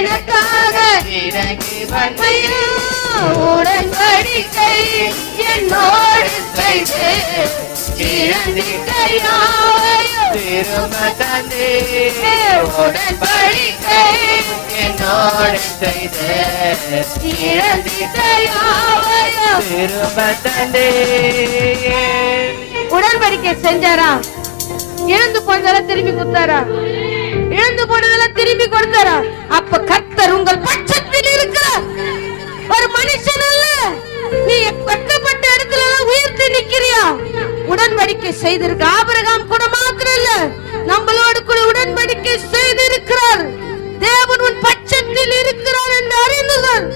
எனக்காக இறங்கி வந்தையா, உடன்படிக்கை என்னோடு செய்து இறந்திட்ட யாவையும் திரும்ப தந்தே, உடன்படிக்கை என்னோடு செய்து இறந்திட்ட யாவையும் திரும்ப தந்தே. உடன்படிக்கை செஞ்சாரா? இழந்து போனதெல்லாம் திரும்பி கொடுத்தாரா? இழந்து போனதெல்லாம் திரும்பி கொடுத்தாரா? அப்ப கர்த்தர் உங்கள் பட்சத்தில் இருக்கிறார். ஒரு மனுஷன் அல்ல, நீ வெட்கப்பட்ட இடத்துல உயர்த்தி நிக்கிறியா? உடன்படிக்கை செய்திருக்க ஆபிரகாம் கூட மாத்திரம் இல்ல, நம்மளோடு கூட உடன்படிக்கை செய்திருக்கிறார். தேவன் உன் பட்சத்தில் இருக்கிறார் என்று அறிந்துகள்.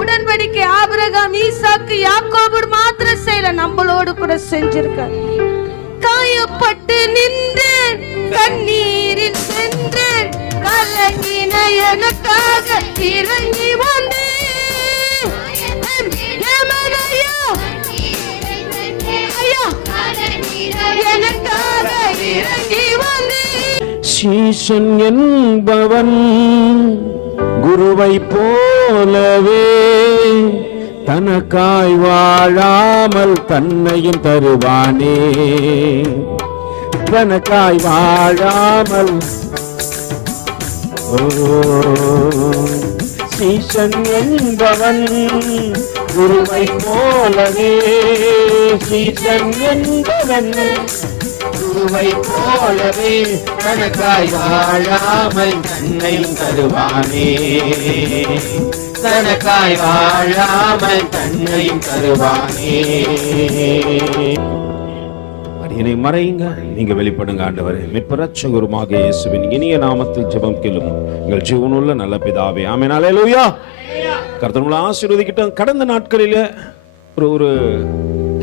உடன்படிக்கை ஆபிரகாம், ஈசாக்கு, யாக்கோபு மாத்திரம் செய்யல, நம்மளோடு கூட செஞ்சிருக்கார். காயப்பட்டு நின்றேன், கண்ணீரில் சென்றேன், கலங்கின எனக்காக இறங்கி வந்தேன். எனக்காக இறங்கி வந்தேன். சீசன் என்பவன் குருவை போலவே தனக்காய் வாழாமல் தன்னையும் தருவானே. தனக்காய் வாழாமல் சீசன் என்பவன் குருவை போலவே, சீசன் என்பவன் குருவை போலவே தனக்காய் வாழாமல் தன்னையும் தருவானே. தனக்காய் வாழாமல் தன்னையும் தருவானே. என்னை மறையுங்க, நீங்க வெளிப்படுங்க ஆண்டவரே. மீட்பரட்சகருமாக இயேசுவின் இனிய நாமத்தில் ஜெபம் கேளும் எங்கள் ஜீவனுள்ள நல்ல பிதாவே, ஆமென். அல்லேலூயா. கர்த்தர் உங்களை ஆசீர்வதிக்கட்டும். கடந்த நாட்களில் ஒரு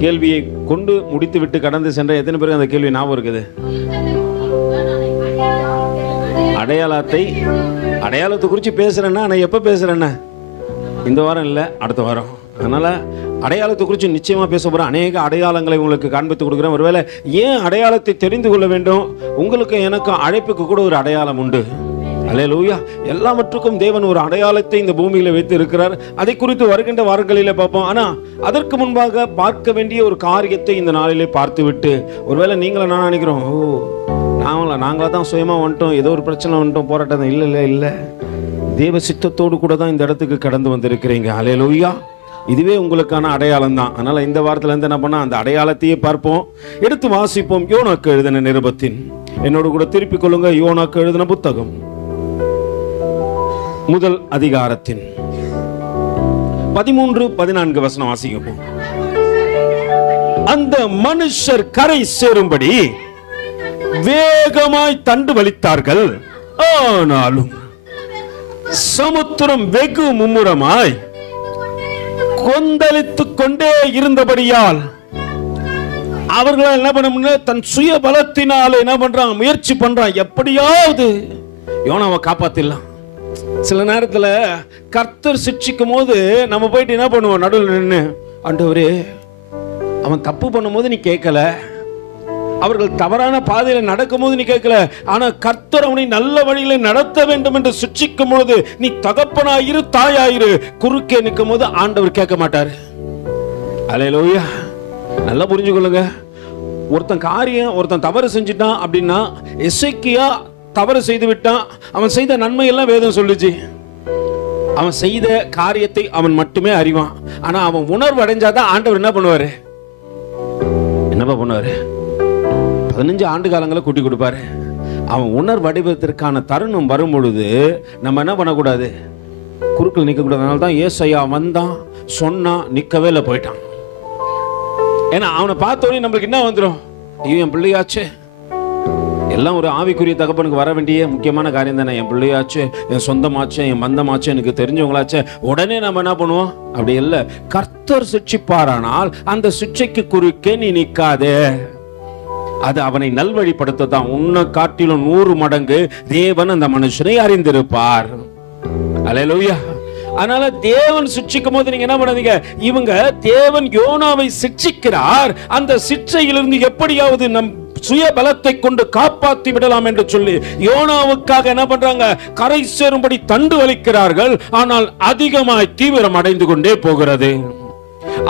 கேள்வியை கொண்டு முடித்து விட்டு கடந்து சென்ற எத்தனை பேருக்கு அந்த கேள்வி ஞாபகம் இருக்குது? அடையாளத்தை குறித்து பேசுறேன்னா, நான் எப்ப பேசுறேன்னா இந்த வாரம் இல்லை, அடுத்த வாரம். அதனால அடையாளத்தை குறித்து நிச்சயமா பேச போறேன். அநேக அடையாளங்களை உங்களுக்கு காண்பித்து கொடுக்குறேன். ஒருவேளை ஏன் அடையாளத்தை தெரிந்து கொள்ள வேண்டும்? உங்களுக்கு எனக்கு அழைப்புக்கு கூட ஒரு அடையாளம் உண்டு. அல்லேலூயா. எல்லாவற்றுக்கும் தேவன் ஒரு அடையாளத்தை இந்த பூமியில வைத்து இருக்கிறார். அதை குறித்து வருகின்ற வாரங்களிலே பார்ப்போம். ஆனா அதற்கு முன்பாக பார்க்க வேண்டிய ஒரு காரியத்தை இந்த நாளிலே பார்த்து விட்டு, ஒருவேளை நீங்கள நான் நினைக்கிறோம், நாங்களா தான் சுயமா வந்துட்டோம், ஏதோ ஒரு பிரச்சனை வந்துட்டோம், போராட்டம். இல்லை, தேவ சித்தத்தோடு கூட தான் இந்த இடத்துக்கு கடந்து வந்திருக்கிறீங்க. அல்லேலூயா. இதுவே உங்களுக்கான அடையாளம் தான். அதனால இந்த வாரத்துல இருந்து என்ன பண்ணா, அந்த அடையாளத்தையே பார்ப்போம். எடுத்து வாசிப்போம். யோனாக்கு எழுதின நிருபத்தின், என்னோடு கூட திருப்பிக் கொள்ளுங்க, யோனாக்கு எழுதின புத்தகம் முதல் அதிகாரத்தின் 13-14 வசனம் வாசிப்போம். அந்த மனுஷர் கரை சேரும்படி வேகமாய் தண்டு வலித்தார்கள், ஆனாலும் சமுத்திரம் வெகு மும்முரமாய் கொந்தளித்துக் கொண்டே இருந்தபடியால் அவர்கள் என்ன பண்ண, தன் சுய பலத்தினால என்ன பண்றான், முயற்சி பண்றான், எப்படியாவது யோனாவை காப்பாத்திடலாம். சில நேரத்துல கர்த்தர் சிட்சிக்கும் போது நம்ம போயிட்டு என்ன பண்ணுவோம், நடுவில் நின்று, ஆண்டவரே அவன் தப்பு பண்ணும் போது நீ கேட்கல, அவர்கள் தவறான பாதையில நடக்கும் போது நீ கேட்கல, ஆனா கர்த்தர் அவனை நல்ல வழியில நடத்த வேண்டும் என்று சிட்சிக்கும் பொழுது நீ தகப்பனாயிரு தாயாயிரு குறுக்கே நிற்கும் போது ஆண்டவர் கேட்க மாட்டாரு. அல்லேலூயா. நல்லா புரிஞ்சுக்கொள்ளுங்க. ஒருத்தன் தவறு செஞ்சிட்டான் அப்படின்னா, எசேக்கியா தவறு செய்து விட்டான், அவன் செய்த நன்மை எல்லாம் வேதம் சொல்லுச்சு. அவன் செய்த காரியத்தை அவன் மட்டுமே அறிவான். ஆனா அவன் உணர்வு அடைஞ்சாதான் ஆண்டவர் என்ன பண்ணுவாரு, 15 ஆண்டு காலங்களை கூட்டி கொடுப்பாரு. அவன் உணர்வு அடைவதற்கான தருணம் வரும் பொழுது நம்ம என்ன பண்ணக்கூடாது, குறுக்கள் நிற்க கூடாது. அதனால தான் ஏசாயா வந்தான், சொன்னா, நிக்கவே இல்லை, போயிட்டான். ஏன்னா அவனை பார்த்தோன்னே நம்மளுக்கு என்ன வந்துடும், ஐயோ என் பிள்ளையாச்சே. எல்லாம் ஒரு ஆவிக்குரிய தகப்பனுக்கு வர வேண்டிய முக்கியமான காரியம் தானே. என் பிள்ளையாச்சு, என் சொந்தமாச்சு, என் மந்தமாச்சு, எனக்கு தெரிஞ்சவங்களாச்சு, உடனே நம்ம என்ன பண்ணுவோம்? அப்படி இல்லை. கர்த்தர் சிட்சிப்பாரானால் அந்த சிட்சைக்கு குறுக்கே நீ நிற்காதே. அது அவனை நல்வழிப்படுத்ததான். உன்னை காட்டிலும் 100 மடங்கு தேவன் அந்த மனுஷனை அறிந்திருப்பார். அல்லேலூயா. அதனால தேவன் சிட்சிக்கும் போது நீங்க என்ன பண்ணாதீங்க, இவங்க தேவன் யோனாவை சிட்சிக்கிறார், அந்த சிட்சையிலிருந்து எப்படியாவது நம் சுய பலத்தை கொண்டு காப்பாற்றி விடலாம் என்று சொல்லி யோனாவுக்காக என்ன பண்றாங்க, கரை சேரும்படி தண்டு வலிக்கிறார்கள். ஆனால் அதிகமாய் தீவிரம் அடைந்து கொண்டே போகிறது.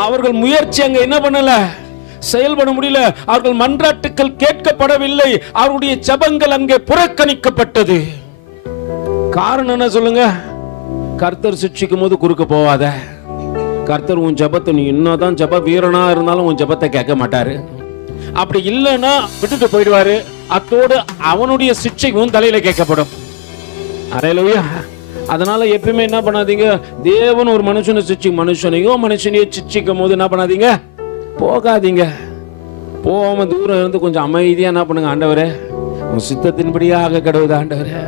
அவர்கள் முயற்சி அங்க என்ன பண்ணல, செயல்பட முடியல. அவர்கள் மன்றாட்டுக்கள் கேட்கப்படவில்லை. அவருடைய ஜெபங்கள் அங்கே புறக்கணிக்கப்பட்டது. காரணம் என்ன சொல்லுங்க? கர்த்தர் சிட்சிக்கும் போது குறுக்க போவாத. கர்த்தர் உன் ஜெபத்தை, நீ என்னதான் ஜெப வீரனா இருந்தாலும் உன் ஜெபத்தை கேட்க மாட்டாரு. அப்படி இல்லைன்னா விட்டுட்டு போயிடுவாரு. அத்தோடு அவனுடைய சிட்சை உன் தலையில கேட்கப்படும். அல்லேலூயா. அதனால எப்பயுமே என்ன பண்ணாதீங்க, தேவன் ஒரு மனுஷனை மனுஷனையோ சிட்சிக்கும் போது என்ன பண்ணாதீங்க, போகாதீங்க. போகாம தூரம் இருந்து கொஞ்சம் அமைதியா என்ன பண்ணுங்க, ஆண்டவரே உன் சித்தத்தின்படியாக கடவுது ஆண்டவரே.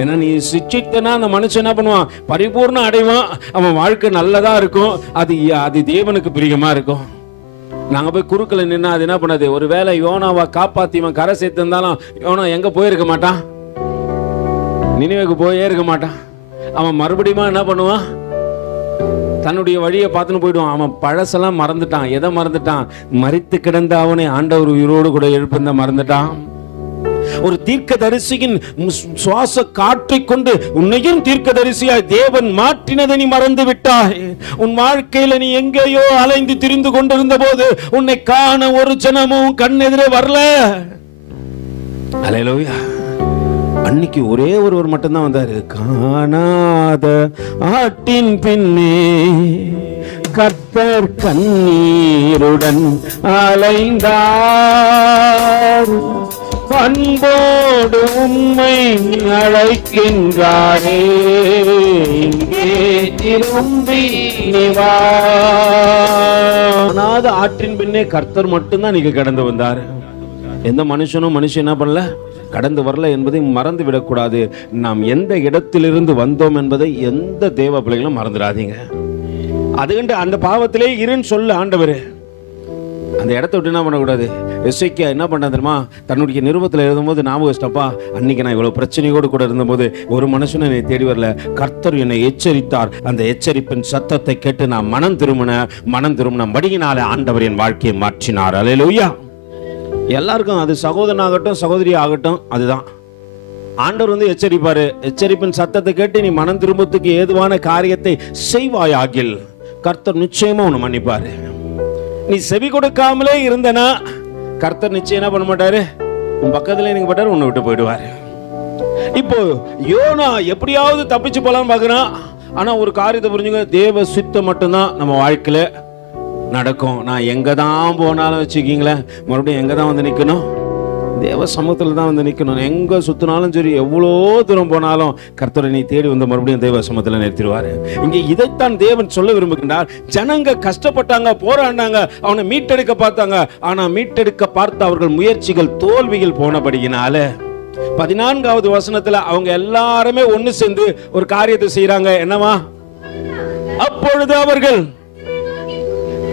ஏன்னா நீ சிட்சித்தனா அந்த மனுஷன் என்ன பண்ணுவான், பரிபூர்ணம் அடைவான். அவன் வாழ்க்கை நல்லதா இருக்கும். அது தேவனுக்கு பிரியமா இருக்கும். நாங்க போய் குறுக்கல நின்னா அது என்ன பண்ணாது, ஒருவேளை யோனாவை காப்பாத்தி இவன் கரை சேர்த்து இருந்தாலும் யோனா எங்க போயிருக்க மாட்டான், நினைவுக்கு போயே இருக்க மாட்டான். அவன் மறுபடியும் என்ன பண்ணுவான், தன்னுடைய வழியை பார்த்துன்னு போயிடுவான். அவன் பழசெல்லாம் மறந்துட்டான். எதை மறந்துட்டான்? மரித்து கிடந்த அவனை ஆண்டவர் உயிரோடு கூட எழுப்பிருந்த மறந்துட்டான். ஒரு தீர்க்கதரிசியின் சுவாச காற்றை கொண்டு உன்னையும் தீர்க்கதரிசியாய் தேவன் மாற்றினதை நீ மறந்து விட்டாய். உன் வாழ்க்கையில நீ எங்கேயோ அலைந்து திரிந்து கொண்டிருந்த போது உன்னை காண ஒரு ஜனமும் கண்ணெதிரே வரல. அல்லேலூயா. அன்னைக்கு ஒரே ஒருவர் மட்டும்தான் வந்தாரு. காணாத ஆட்டின் பின்னே கர்த்தர் கண்ணீருடன் அலைந்தார். அன்போடு உம்மை அழைக்கின்றாரே, இங்கே திரும்பி வா. காணாத ஆற்றின் பின்னே கர்த்தர் மட்டும்தான் நீங்க கடந்து வந்தார். எந்த மனுஷனும் மனுஷன் என்ன பண்ணல, கடந்து வரல என்பதை மறந்து விடக்கூடாது. நாம் எந்த இடத்திலிருந்து வந்தோம் என்பதை எந்த தேவ பிள்ளைகளும் மறந்துடாதீங்க. அதுகண்டு அந்த பாவத்திலே இருன்னு சொல்ல ஆண்டவர். அந்த இடத்த விட்டு என்ன பண்ணக்கூடாது. எசேக்கியா என்ன பண்ண தெரியுமா, தன்னுடைய நிருபத்தில் எழுதும்போது ஞாபகம் வச்சிட்டப்பா, அன்னைக்கு நான் இவ்வளவு பிரச்சனையோடு கூட இருந்தபோது ஒரு மனுஷனை என்னை தேடி வரல, கர்த்தர் என்னை எச்சரித்தார். அந்த எச்சரிப்பின் சத்தத்தை கேட்டு நான் மனம் திரும்பின மடியினால ஆண்டவர் என் வாழ்க்கையை மாற்றினார். அல்லேலூயா. எல்லாருக்கும் அது சகோதரனாகட்டும் சகோதரி ஆகட்டும், அதுதான் ஆண்டவர் வந்து எச்சரிப்பாரு. எச்சரிப்பின் சத்தத்தை கேட்டு நீ மனம் திரும்பத்துக்கு ஏதுவான காரியத்தை செய்வாயாகில் கர்த்தர் நிச்சயமா உன்னை மன்னிப்பாரு. நீ செவி கொடுக்காமலே இருந்தனா கர்த்தர் நிச்சயம் என்ன பண்ண மாட்டாரு, உன் பக்கத்துல நீங்க பட்டாரு, உன்னை விட்டு போயிடுவாரு. இப்போ யோனா எப்படியாவது தப்பிச்சு போலான்னு பாக்குறான். ஆனா ஒரு காரியத்தை புரிஞ்சுங்க, தேவ சித்தம் மட்டும்தான் நம்ம வாழ்க்கையில நடக்கும். நான் எங்க தான் போனாலும் வச்சுக்கீங்களேன், மறுபடியும் எங்க தான் வந்து நிக்கணும், தேவ சமூகத்துல தான் வந்து நிக்கணும். எங்க சுத்தினாலும் சரி, எவ்வளோ தூரம் போனாலும் கர்த்தரை நீ தேடி வந்து மறுபடியும் தேவ சமூகத்துல நிறுத்திடுவாரு. இங்க இதைத்தான் தேவன் சொல்ல விரும்புகின்றார். ஜனங்க கஷ்டப்பட்டாங்க, போராடினாங்க, அவனை மீட்டெடுக்க பார்த்தாங்க. ஆனா மீட்டெடுக்க பார்த்த அவர்கள் முயற்சிகள் தோல்வியில் போனபடியினால 14வது வசனத்துல அவங்க எல்லாருமே ஒண்ணு சேர்ந்து ஒரு காரியத்தை செய்யறாங்க. என்னவா? அப்பொழுது அவர்கள்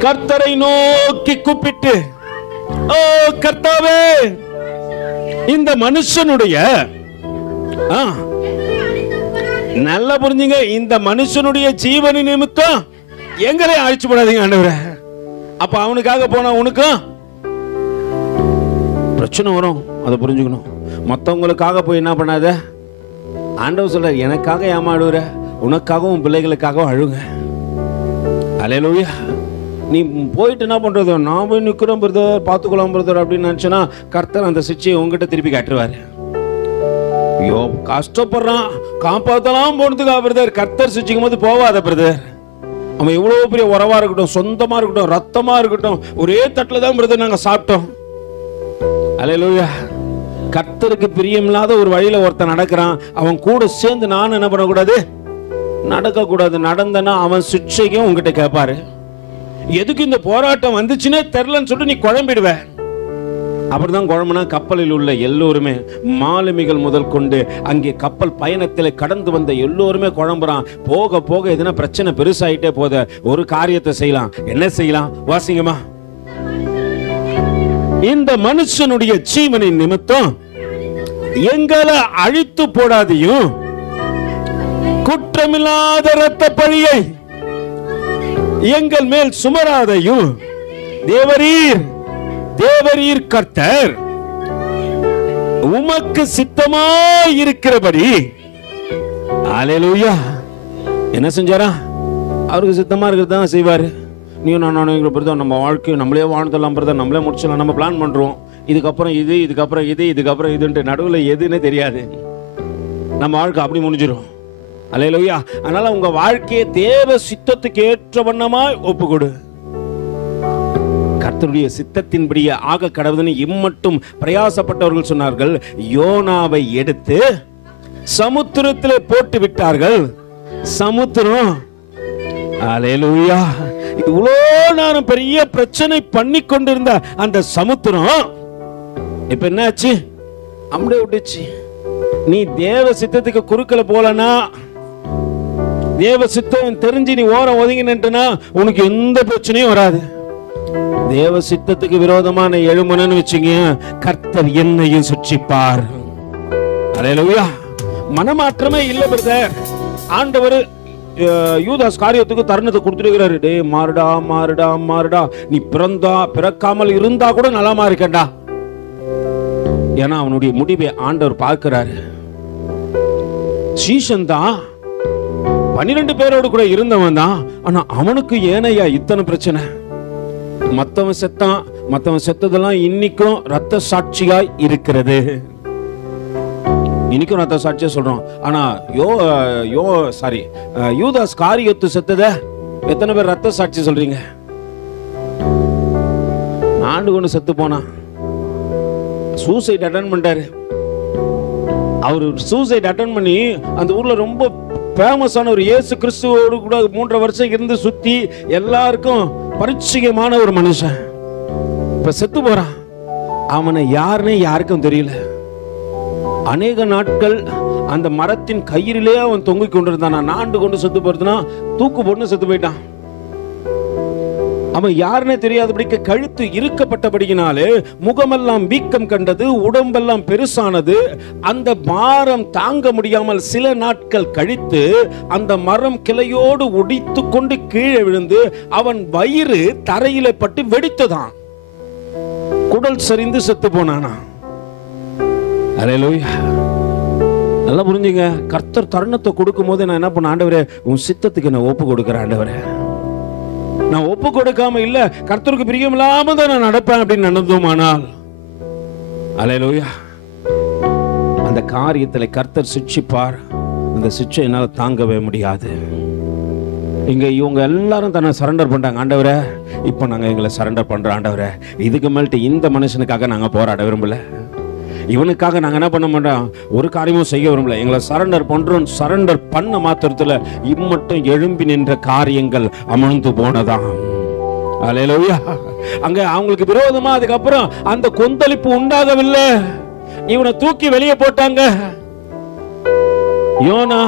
கர்த்தரை நோக்கி கூப்பிட்டு, ஓ கர்த்தாவே, இந்த மனுஷனுடைய நல்லா புரிஞ்சுங்க, இந்த மனுஷனுடைய ஜீவன நிமித்தம் எங்களை அழிச்சு போடாதீங்க ஆண்டவரே. அப்ப அவனுக்காக போனா உனக்கும் பிரச்சனை வரும், அதை புரிஞ்சுக்கணும். மற்றவங்களுக்காக போய் என்ன பண்ணாத. ஆண்டவர் சொல்ற, எனக்காக ஏமாடுற, உனக்காகவும் பிள்ளைகளுக்காகவும் அழுங்க. அல்லேலூயா. நீ போயிட்டு என்ன பண்றது, நான் போய் நிக்கிறோம் பிரதர், பார்த்துக்கலாம் பிரதர் அப்படின்னு நினைச்சனா கர்த்தர் அந்த சிச்சையை உங்ககிட்ட திருப்பி காட்டுவாரு. ஐயோ கஷ்டப்படுறான், காப்பாத்தலாம் போனதுக்கா பிரதர், கர்த்தர் சிச்சிக்கும் போது போவாத பிரதர். அவன் எவ்வளவு பெரிய உறவா இருக்கட்டும், சொந்தமா இருக்கட்டும், ரத்தமா இருக்கட்டும், ஒரே தட்டுல தான் பிரதர் நாங்க சாப்பிட்டோம். அல்லேலூயா. கர்த்தருக்கு பிரியமில்லாத ஒரு வழியில ஒருத்தன் நடக்கிறான், அவன் கூட சேர்ந்து நானும் என்ன பண்ணக்கூடாது, நடக்க கூடாது. நடந்தனா அவன் சிச்சைக்கும் உங்ககிட்ட கேட்பாரு. எதுக்கு இந்த போராட்டம் வந்துச்சுன்னே தெரியலன்னு சொல்லிட்டு நீ குழம்பிடுவ. அப்படிதான் குழம்புனா கப்பலில் உள்ள எல்லோருமே, மாலுமிகள் முதல் கொண்டு அங்கே கப்பல் பயணத்தில் கடந்து வந்த எல்லோருமே குழம்புறான். போக போக எதுனா பிரச்சனை பெருசாயிட்டே போத ஒரு காரியத்தை செய்யலாம். என்ன செய்யலாம் வாசிங்கம்மா? இந்த மனுஷனுடைய ஜீவனின் நிமித்தம் எங்களை அழித்து போடாதையும், குற்றமில்லாத இரத்த பழியை எங்கள் மேல் சுமராதையும், தேவரீர் கர்த்தர் உமக்கு சித்தமாய் இருக்கிறபடி. அல்லேலூயா. என்ன செஞ்சாரா? அவருக்கு சித்தமா இருக்கிறது தான் செய்வாரு. நீயும் நானும் நம்ம வாழ்க்கையை நம்மளே வாழ்ந்துடலாம் பிரதர், நம்மளே முடிச்சிடலாம், நம்ம பிளான் பண்றோம். இதுக்கப்புறம் இது, இதுக்கப்புறம் இது, இதுக்கப்புறம் இதுன்ட்டு நடுவில் எதுன்னு தெரியாது. நம்ம வாழ்க்கை அப்படி முடிஞ்சிடும். அல்லேலூயா. அதனால உங்க வாழ்க்கையை தேவ சித்தத்துக்கு ஏற்ற வண்ணமாய் ஒப்புக்கொடு. கர்த்தருடைய சித்தத்தின்படியே ஆக கடவுள்னு இம்மட்டும் பிரயாசப்பட்டவர்கள் சொன்னார்கள். யோனாவை எடுத்து சமுத்திரத்திலே போட்டு விட்டார்கள். சமுத்திரம், அல்லேலூயா, இவ்வளோ நேரம் பெரிய பிரச்சனை பண்ணி கொண்டிருந்த அந்த சமுத்திரம் இப்ப என்னாச்சு? அப்படியே விட்டுச்சு. நீ தேவ சித்தத்துக்கு குறுக்கல போலனா, தேவ சித்தம் தெரிஞ்சு நீ ஓரம் ஒதுங்கி நின்றுனா உனக்கு எந்த பிரச்சனையும் வராது. தேவ சித்தத்துக்கு விரோதமான எழுமனு வச்சுங்க, கர்த்தர் என்னையும் சுற்றிப்பார். அல்லேலூயா. மனமாற்றமே இல்ல பிரதர். ஆண்டவர் யூதாஸ் காரியத்துக்கு தருணத்தை கொடுத்துருக்கிறாரு. டே மாறுடா மாறுடா மாறுடா, நீ பிறக்காமல் இருந்தா கூட நலமா இருக்கண்டா. ஏன்னா அவனுடைய முடிவை ஆண்டவர் பார்க்கிறாரு. சீசன் தான் 12 பேரோடு கூட இருந்தவன் தான். ஆனா அவனுக்கு ஏனையா இத்தனை பிரச்சனை? மத்தவன் செத்தான். மத்தவன் செத்ததெல்லாம் இன்னைக்கும் ரத்த சாட்சியாய் இருக்கிறது. இன்னைக்கும் ரத்த சாட்சியா சொல்றோம். ஆனா யூதாஸ் காரியத்து செத்தத எத்தனை பேர் ரத்த சாட்சி சொல்றீங்க? ஆண்டு கொண்டு செத்து போனா, சூசைட் அட்டன் பண்ணிட்டாரு. அவர் சூசைட் அட்டன் பண்ணி அந்த ஊர்ல ரொம்ப ஃபேமஸான ஒரு இயேசு கிறிஸ்துவோடு கூட 3 வருஷம் இருந்து சுத்தி எல்லாருக்கும் பரிச்சயமான ஒரு மனுஷன் இப்ப செத்து போறான். அவனை யாருன்னு யாருக்கும் தெரியல. அநேக நாட்கள் அந்த மரத்தின் கயிறிலே அவன் தொங்கிக் கொண்டிருந்தான். நாண்டு கொண்டு செத்து போறதுனா தூக்கு போட்டு செத்து போயிட்டான். அவன் யாருன்னே தெரியாதபடிக்கு கழுத்து இறுக்கப்பட்டபடியினாலே முகமெல்லாம் வீக்கம் கண்டது, உடம்பெல்லாம் பெருசானது. அந்த பாரம் தாங்க முடியாமல் சில நாட்கள் கழித்து அந்த மரம் கிளையோடு ஒடித்து கொண்டு கீழே விழுந்து அவன் வயிறு தரையில பட்டு வெடித்ததான். குடல் சரிந்து செத்து போனானா. அல்லேலூயா. நல்லா புரிஞ்சுங்க. கர்த்தர் தருணத்தை கொடுக்கும் போது நான் என்ன பண்ண, ஆண்டவரே உன் சித்தத்துக்கு நான் ஒப்பு கொடுக்கிறேன். ஆண்டவரே நான் ஒப்பு கொடுக்காம இல்ல, கர்த்தருக்கு பிரியம் இல்லாம தான் நான் நடப்பேன் அப்படின்னு நடந்தோமானால், அல்லேலூயா, அந்த காரியத்துல கர்த்தர் சிட்சிப்பார். அந்த சிட்சை என்னால் தாங்கவே முடியாது. இங்க இவங்க எல்லாரும் தன்னை சரண்டர் பண்றாங்க. ஆண்டவரே இப்ப நாங்க எங்களை சரண்டர் பண்றோம். ஆண்டவரே இதுக்கு மேல்ட்டு இந்த மனுஷனுக்காக நாங்க போராட விரும்பல, இவனுக்காக நாங்க என்ன பண்ண மாட்டோம், ஒரு காரியமும் செய்ய விரும்பல, எங்களை சரண்டர் பண்றோம். சரண்டர் பண்ண மாத்திரத்துல இம்மட்டும் எழும்பி நின்ற காரியங்கள் அமர்ந்து போனதாம். அல்லேலூயா. அங்க அவங்களுக்கு விரோதமா அதுக்கப்புறம் அந்த கொந்தளிப்பு உண்டாகவில்லை. இவனை தூக்கி வெளியே போட்டாங்க. யோனா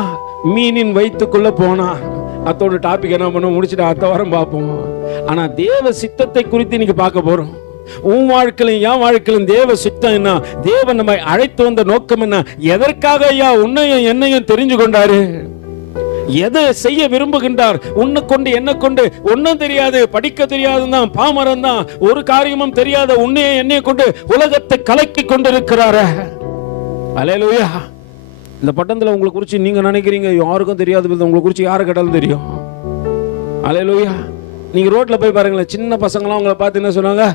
மீனின் வயிற்றுக்குள்ள போனா. அத்தோட டாபிக் என்ன பண்ண முடிச்சுட்டு அடுத்த வாரம் பார்ப்போம். ஆனா தேவ சித்தத்தை குறித்து இன்னைக்கு பார்க்க போறோம். உன் வாழ்க்கையிலும் என் வாழ்க்கையிலும் தேவ சித்தம் என்ன, தேவன் நம்மை அழைத்து வந்த நோக்கம் என்ன, எதற்காக ஐயா உன்னையும் என்னையும் தெரிஞ்சு கொண்டாரு, எதை செய்ய விரும்புகின்றார். உன்னை கொண்டு என்ன கொண்டு ஒன்னும் தெரியாது, படிக்க தெரியாதுதான், பாமரம் தான், ஒரு காரியமும் தெரியாத உன்னையும் என்னையும் கொண்டு உலகத்தை கலக்கி கொண்டிருக்கிறாரு. அல்லேலூயா. இந்த பட்டணத்துல உங்களை குறிச்சு நீங்க நினைக்கிறீங்க யாருக்கும் தெரியாது, உங்களை குறிச்சு யாரு கேட்டாலும் தெரியும். அல்லேலூயா. நீங்க ரோட்ல போய் பாருங்களேன், சின்ன பசங்களாம் உங்களை பார்த்து என்ன சொன்னாங்க,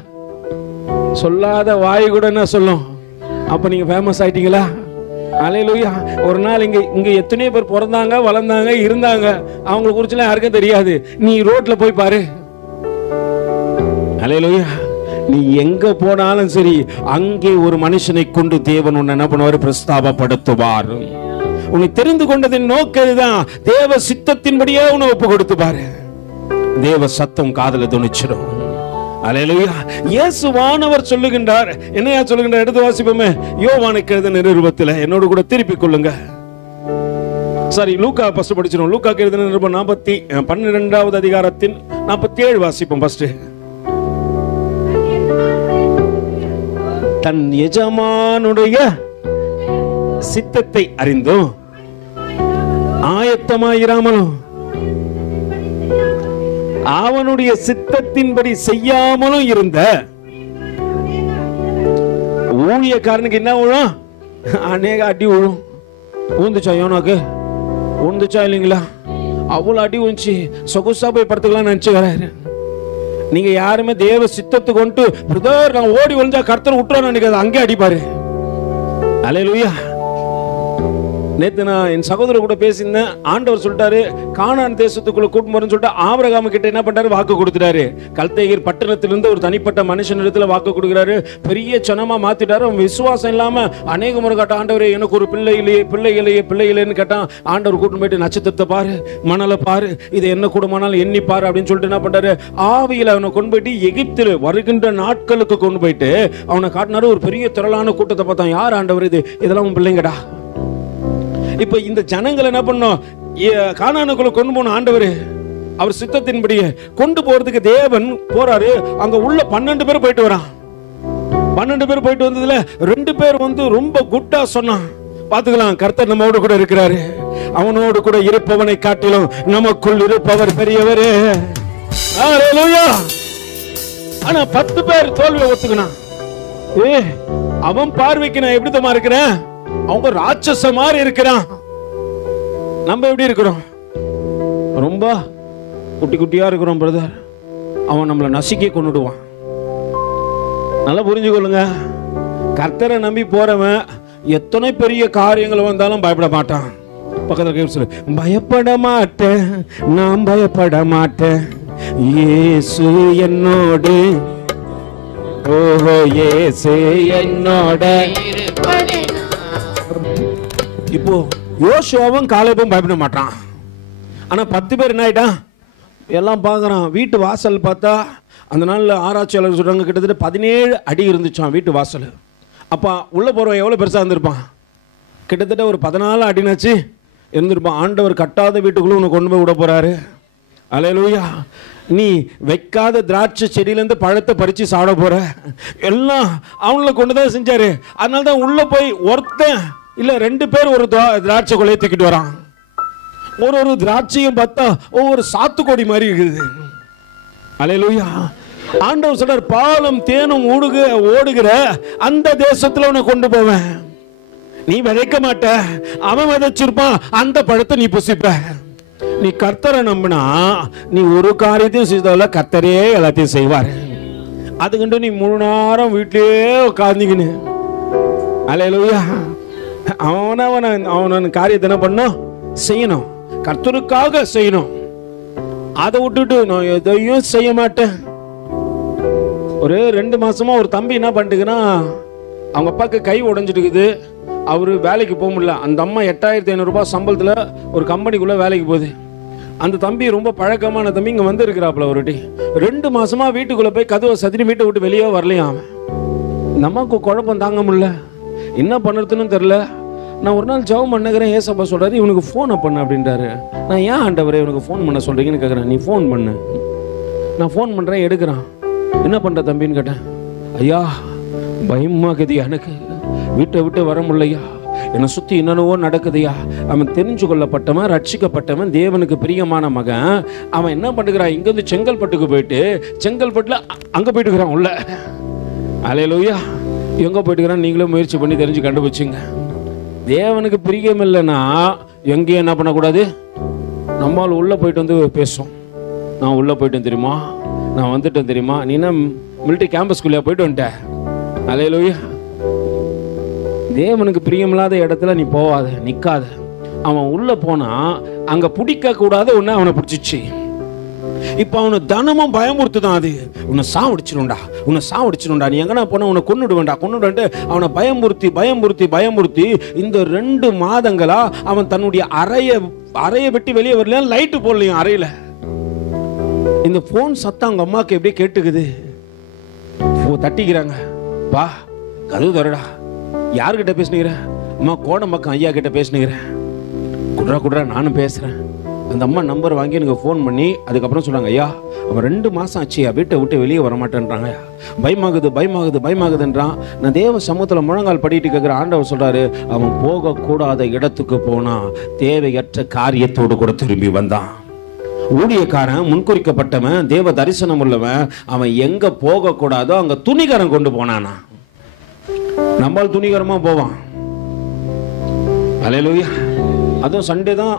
சொல்லாத வாய் கூட என்ன சொல்லும், அப்ப நீங்க ஃபேமஸ் ஆயிட்டீங்களா? அல்லேலூயா. ஒரு நாள் இங்க எத்தனையோ பேர் பிறந்தாங்க, வளர்ந்தாங்க, இருந்தாங்க, அவங்களை குறிச்சுலாம் யாருக்கும் தெரியாது. நீ ரோட்ல போய் பாரு. அல்லேலூயா. நீ எங்க போனாலும் சரி, அங்கே ஒரு மனுஷனை கொண்டு தேவன் உன்னை என்ன பண்ணுவார், பிரஸ்தாபப்படுத்துவார். உன்னை தெரிந்து கொண்டதின் நோக்கம்தான் தேவ சித்தத்தின்படியே உன்னை ஒப்பு கொடுத்து பாரு. தேவ சத்தம் காதுல துணிச்சிடும். அல்லேலூயா. இயேசுவானவர் சொல்லுகின்றார். என்னையா சொல்லுகின்றார்? எடுத்து வாசிப்போமே. யோவானுக்கு எழுதின நிருபத்தில் என்னோடு கூட திருப்பிக் கொள்ளுங்க. சாரி, லூக்கா ஃபர்ஸ்ட் படிச்சிரும். லூக்காக்கு எழுதின நிருபம் 12வது அதிகாரத்தின் 47 வாசிப்போம். ஃபர்ஸ்ட், தன் எஜமானுடைய சித்தத்தை அறிந்தும் ஆயத்தமாயிராமலும் அவனுடைய சித்தத்தின்படி செய்யாமலும் இருந்த ஊழியக்காரனுக்கு என்ன விழும்? அநேக அடி விழும். ஊந்துச்சா யோனாக்கு? ஊந்துச்சா இல்லைங்களா? அவ்வளோ அடி ஊந்துச்சு. சொகுசா போய் படுத்துக்கலாம் நினைச்சுக்கிறாரு. நீங்க யாருமே தேவ சித்தத்துக்கு கொண்டு பிரதர் நான் ஓடி விழுந்தா கர்த்தர் விட்டுறோம் நினைக்காது, அங்கே அடிப்பாரு. அல்லேலூயா. நேத்து நான் என் சகோதரர் கூட பேசியிருந்தேன். ஆண்டவர் சொல்லிட்டாரு கானான் தேசத்துக்குள்ள கூட்டு போறேன்னு சொல்லிட்டு ஆபிரகாம் கிட்ட என்ன பண்றாரு? வாக்கு கொடுத்துட்டாரு. கல்தேயர் பட்டணத்திலிருந்து ஒரு தனிப்பட்ட மனுஷன் இடத்துல வாக்கு கொடுக்குறாரு. பெரிய ஜனமா மாத்திட்டாரு. அவன் விசுவாசம் இல்லாம அநேக முறை கேட்டான், ஆண்டவரே எனக்கு ஒரு பிள்ளை இல்லையேன்னு கேட்டான். ஆண்டவர் கூட்டு போயிட்டு நட்சத்திரத்தை பாரு, மணலை பாரு, இது என்ன கூடமானாலும் எண்ணி பாரு அப்படின்னு சொல்லிட்டு என்ன பண்றாரு? ஆவியில அவனை கொண்டு போயிட்டு எகிப்தில் வருகின்ற நாட்களுக்கு கொண்டு போயிட்டு அவனை காட்டினாரு. ஒரு பெரிய திரளான கூட்டத்தை பார்த்தான். யார் ஆண்டவர் இது? இதெல்லாம் உன் பிள்ளைங்கடா. இப்ப இந்த ஜனங்களை என்ன பண்ணோம்? கானானுக்குள்ள கொண்டு போன ஆண்டவர் அவர் சித்தத்தின்படியே கொண்டு போறதுக்கு தேவன் போறாரு. அங்க உள்ள 12 பேர் போயிட்டு வரான். 12 பேர் போயிட்டு வந்ததுல 2 பேர் ரொம்ப குட்டா சொன்னான், பாத்துக்கலாம் கர்த்தர் நம்மோடு கூட இருக்கிறாரு, அவனோடு கூட இருப்பவனை காட்டிலும் நமக்குள் இருப்பவர் பெரியவரே. ஹalleluya. ஆனா 10 பேர் தோல்வியை ஒத்துக்கினான். அவன் பார்வைக்கு நான் எப்படி தமா இருக்கிறேன்? அவங்க ராட்சச மாதிரி இருக்கிறான். நம்ம எப்படி இருக்கிறோம்? ரொம்ப குட்டி குட்டியா இருக்கிறோம் பிரதர். அவன் நம்மளை நசுக்கி கொண்டுடுவான். நல்லா புரிஞ்சுக்கொள்ளுங்க. கர்த்தரை நம்பி போறவன் எத்தனை பெரிய காரியங்கள் வந்தாலும் பயப்பட மாட்டான். பக்கத்துல சொல்லு, பயப்பட மாட்டேன், நான் பயப்பட மாட்டேன், இயேசு என்னோடு, ஓஹோ இயேசு என்னோட. இப்போ யோசுவாவும் காலேபும் பயப்பட மாட்டான். ஆனா 10 பேர் என்ன ஆயிட்டான்? எல்லாம் பார்க்கறான். வீட்டு வாசல் பார்த்தா அந்த நாள்ல ஆராய்ச்சியாளர் சொல்றாங்க கிட்டத்தட்ட 17 அடி இருந்துச்சான் வீட்டு வாசல். அப்ப உள்ள போறவன் எவ்வளவு பெருசா இருந்திருப்பான்? கிட்டத்தட்ட ஒரு 14 அடினாச்சு இருந்திருப்பான். ஆண்டவர் கட்டாத வீட்டுக்குள்ள உன்னை கொண்டு போய் விட போறாரு. அல்லேலூயா. நீ வைக்காத திராட்சை செடியிலேருந்து பழத்தை பறிச்சு சாப்பிட போற. எல்லாம் அவங்கள கொண்டுதான் செஞ்சாரு. அதனாலதான் உள்ள போய் ஒருத்தன் இல்ல 2 பேர் ஒரு திராட்சை கொலையை தூக்கிட்டு வரான். ஒரு திராட்சையும் பார்த்தா ஒவ்வொரு சாத்துக்கொடி மாதிரி இருக்குது. அல்லேலூயா. ஆண்டவர் சொல்றார், பாலும் தேனும் ஓடுகிற அந்த தேசத்துல உன்னை கொண்டு போவேன். நீ விதைக்க மாட்ட, அவன் விதைச்சிருப்பான், அந்த பழத்தை நீ புசிப்ப. நீ கர்த்தரை நம்பினா நீ ஒரு காரியத்தையும் செய்ததில்ல, கர்த்தரே எல்லாத்தையும் செய்வார். அதுக்கிட்ட நீ முழு நேரம் வீட்டிலேயே உட்கார்ந்தீங்கன்னு. அல்லேலூயா. அவன் காரியத்தை என்ன பண்ணும்? செய்யணும், கர்த்தருக்காக செய்யணும். அதை விட்டுட்டு நான் எதையும் செய்ய மாட்டேன். ஒரு 2 மாசமா ஒரு தம்பி என்ன பண்ணிட்டுக்குன்னா, அவங்க அப்பாவுக்கு கை உடைஞ்சிட்டு, அவரு வேலைக்கு போக முடியல. அந்த அம்மா 8500 ரூபாய் சம்பளத்துல ஒரு கம்பெனிக்குள்ள வேலைக்கு போகுது. அந்த தம்பி ரொம்ப பழக்கமான தம்பி இங்க வந்து இருக்கிறாப்புல. ஒரு 2 மாசமா வீட்டுக்குள்ள போய் கதவை சத்தினி வீட்டை விட்டு வெளியே வரலையா. அவன் நமக்கு குழப்பம் தாங்க முடியல, என்ன பண்ணுறதுன்னு தெரியல. நான் ஒரு நாள் ஜெபம் பண்ணுகிறேன். ஏசப்பா சொல்றாரு, இவனுக்கு ஃபோனை பண்ணு அப்படின்றாரு. நான் ஏன் ஆண்டவரே இவனுக்கு ஃபோன் பண்ண சொல்றீங்கன்னு கேட்குறேன். நீ ஃபோன் பண்ணு. நான் ஃபோன் பண்ணுறேன், எடுக்கிறான். என்ன பண்ணுற தம்பின்னு கேட்டேன். ஐயா பயமாக்குது எனக்கு, வீட்டை விட்டு வர முடியலையா, என்னை சுற்றி என்னென்னவோ நடக்குதுயா. அவன் தெரிஞ்சு கொள்ளப்பட்டவன், ரட்சிக்கப்பட்டவன், தேவனுக்கு பிரியமான மகன். அவன் என்ன பண்ணுகிறான்? இங்கேருந்து செங்கல்பட்டுக்கு போயிட்டு செங்கல்பட்டில் அங்கே போயிட்டுக்கிறான் உள்ள. அல்லேலூயா. எங்கே போயிட்டுக்கிறான் நீங்களும் முயற்சி பண்ணி தெரிஞ்சு கண்டுபிடிச்சிங்க. தேவனுக்கு பிரியம் இல்லைன்னா எங்கேயும் என்ன பண்ணக்கூடாது? நம்மால் உள்ளே போயிட்டு வந்து பேசும். நான் உள்ளே போயிட்டேன் தெரியுமா, நான் வந்துட்டேன் தெரியுமா. நீ என்ன மிலிட்டரி கேம்பஸ்குள்ளே போயிட்டு வந்துட்ட. அல்லேலூயா. தேவனுக்கு பிரியமில்லாத இடத்துல நீ போவாத, நிற்காத. அவன் உள்ளே போனா அங்கே பிடிக்க கூடாது ஒன்று அவனை பிடிச்சிச்சு. இப்போ அவனை தனமும் பயமுறுத்துதான். அது உன்னை சாவடிச்சிடும்டா, நீ எங்கன்னா போனா உன்னை கொன்னுடுவேன்ட்டு அவனை பயமுறுத்தி இந்த 2 மாதங்களா அவன் தன்னுடைய அறையை விட்டு வெளியே வரல. லைட்டு போடலையும் அறையில. இந்த போன் சத்தம் அவங்க அம்மாக்கு எப்படியே கேட்டுக்குது. தட்டிக்கிறாங்க, பா கதவு தரடா. யாருக்கிட்ட பேசுனீங்க? அம்மா கோடம்பக்கம் ஐயா கிட்ட பேசுனீங்கிறேன். குட்ரா நானும் பேசுறேன். அந்த அம்மா நம்பர் வாங்கி எனக்கு ஃபோன் பண்ணி அதுக்கப்புறம் சொன்னாங்க, ஐயா அவன் 2 மாதம் ஆச்சியா வீட்டை விட்டு வெளியே வர மாட்டேன்றாங்க, பயமாகுதுன்றான். நான் தேவ சமூகத்தில் முழங்கால் படிட்டு கேட்குற. ஆண்டவர் சொல்றாரு, அவன் போகக்கூடாத இடத்துக்கு போனா தேவையற்ற காரியத்தோடு கூட திரும்பி வந்தான். ஊழியக்காரன், முன்குறிக்கப்பட்டவன், தேவ தரிசனம் உள்ளவன், அவன் எங்க போகக்கூடாதோ அங்க துணிகரம் கொண்டு போனானா. நம்மால் துணிகரமா போவான். அல்லேலூயா. அதுவும் சண்டே தான்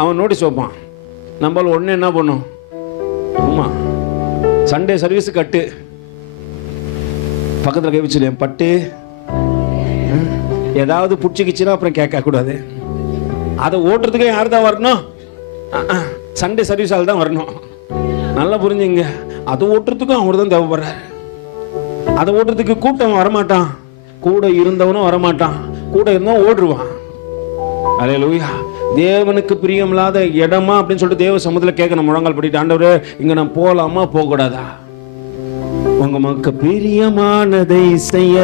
அவன் நோட்டீஸ் வைப்பான். நம்மள உடனே என்ன பண்ணும்? ஆமா, சண்டே சர்வீஸ் கட்டு, பக்கத்தில் கை வச்சுருவேன் பட்டு. ஏதாவது பிடிச்சிக்கிச்சுன்னா அப்புறம் கேட்க கூடாது. அதை ஓட்டுறதுக்கு யார் தான் வரணும்? சண்டே சர்வீஸ் ஆள் தான் வரணும். நல்லா புரிஞ்சுங்க. அதை ஓட்டுறதுக்கும் அவர் தான் தேவைப்படுறாரு. அதை ஓட்டுறதுக்கு கூட்டம் வரமாட்டான், கூட இருந்தவனும் வரமாட்டான், கூட இருந்தவன் ஓடுருவான். அல்லேலூயா. தேவனுக்கு பிரியமில்லாத இடமா அப்படின்னு சொல்லிட்டு தேவ சமூகத்தில் கேட்கணும். முழங்கால் படிட்டு, ஆண்டவரே இங்க நான் போலாமா போகக்கூடாதா? உங்க மக்க பிரியமானதை செய்ய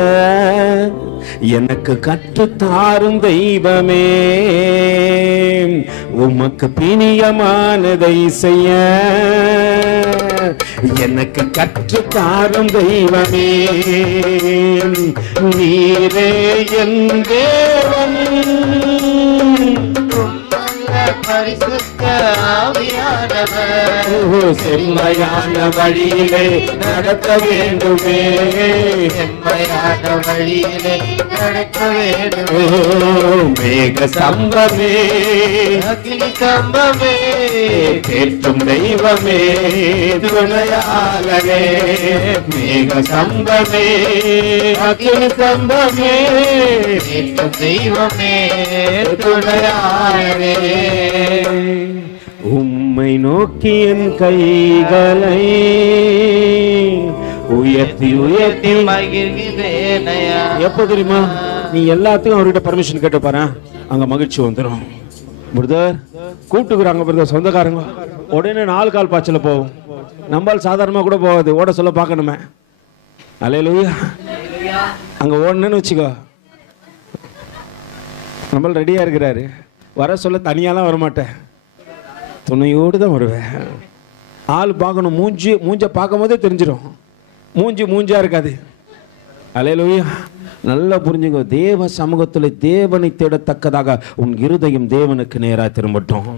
எனக்கு கற்றுத்தாரும் தெய்வமே, உமக்கு பிரியமானதை செய்ய எனக்கு கற்றுத்தாரும் தெய்வமே, நீரே என் தேவன், பரிசுத்த ஆவியானவர் செம்மையான வழியிலே நடத்த வேண்டுமே, செம்மையான வழியிலே நடத்த வேண்டுமே, மேக ஸ்தம்பமே அக்னி ஸ்தம்பமே கேட்டும் தெய்வமே துணையாளரே, மேக ஸ்தம்பமே அக்னி ஸ்தம்பமே கேட்டும் தெய்வமே துணையாளரே, உம்மை நோக்கி என் கைகளை உயர்த்தி உயர்த்தி மகிழ்கிறேன். எப்போ தெரியுமா? நீ எல்லாத்துக்கும் அவர்கிட்ட பர்மிஷன் கேட்டு பாரு, அங்க மகிழ்ச்சி வந்துடும். பிரதர் கூப்பிட்டுக்குறாங்க, பிரதர் சொந்தக்காரங்க, உடனே 4 கால் பாய்ச்சல போகும். நம்மால் சாதாரணமா கூட போகாது, ஓட சொல்ல பார்க்கணுமே. அல்லேலூயா. அங்க ஓடணும்னு வச்சுக்கோ, நம்மள ரெடியா இருக்கிறாரு. வர சொல்ல தனியாலாம் வரமாட்டேன், துணையோடு தான் வருவேன். ஆள் பார்க்கணும், மூஞ்ச பார்க்கும் போதே தெரிஞ்சிடும், மூஞ்சா இருக்காது. அல்லேலூயா. நல்லா புரிஞ்சுங்க. தேவ சமூகத்தில் தேவனை தேடத்தக்கதாக உன் இருதயம் தேவனுக்கு நேராக திரும்பட்டும்.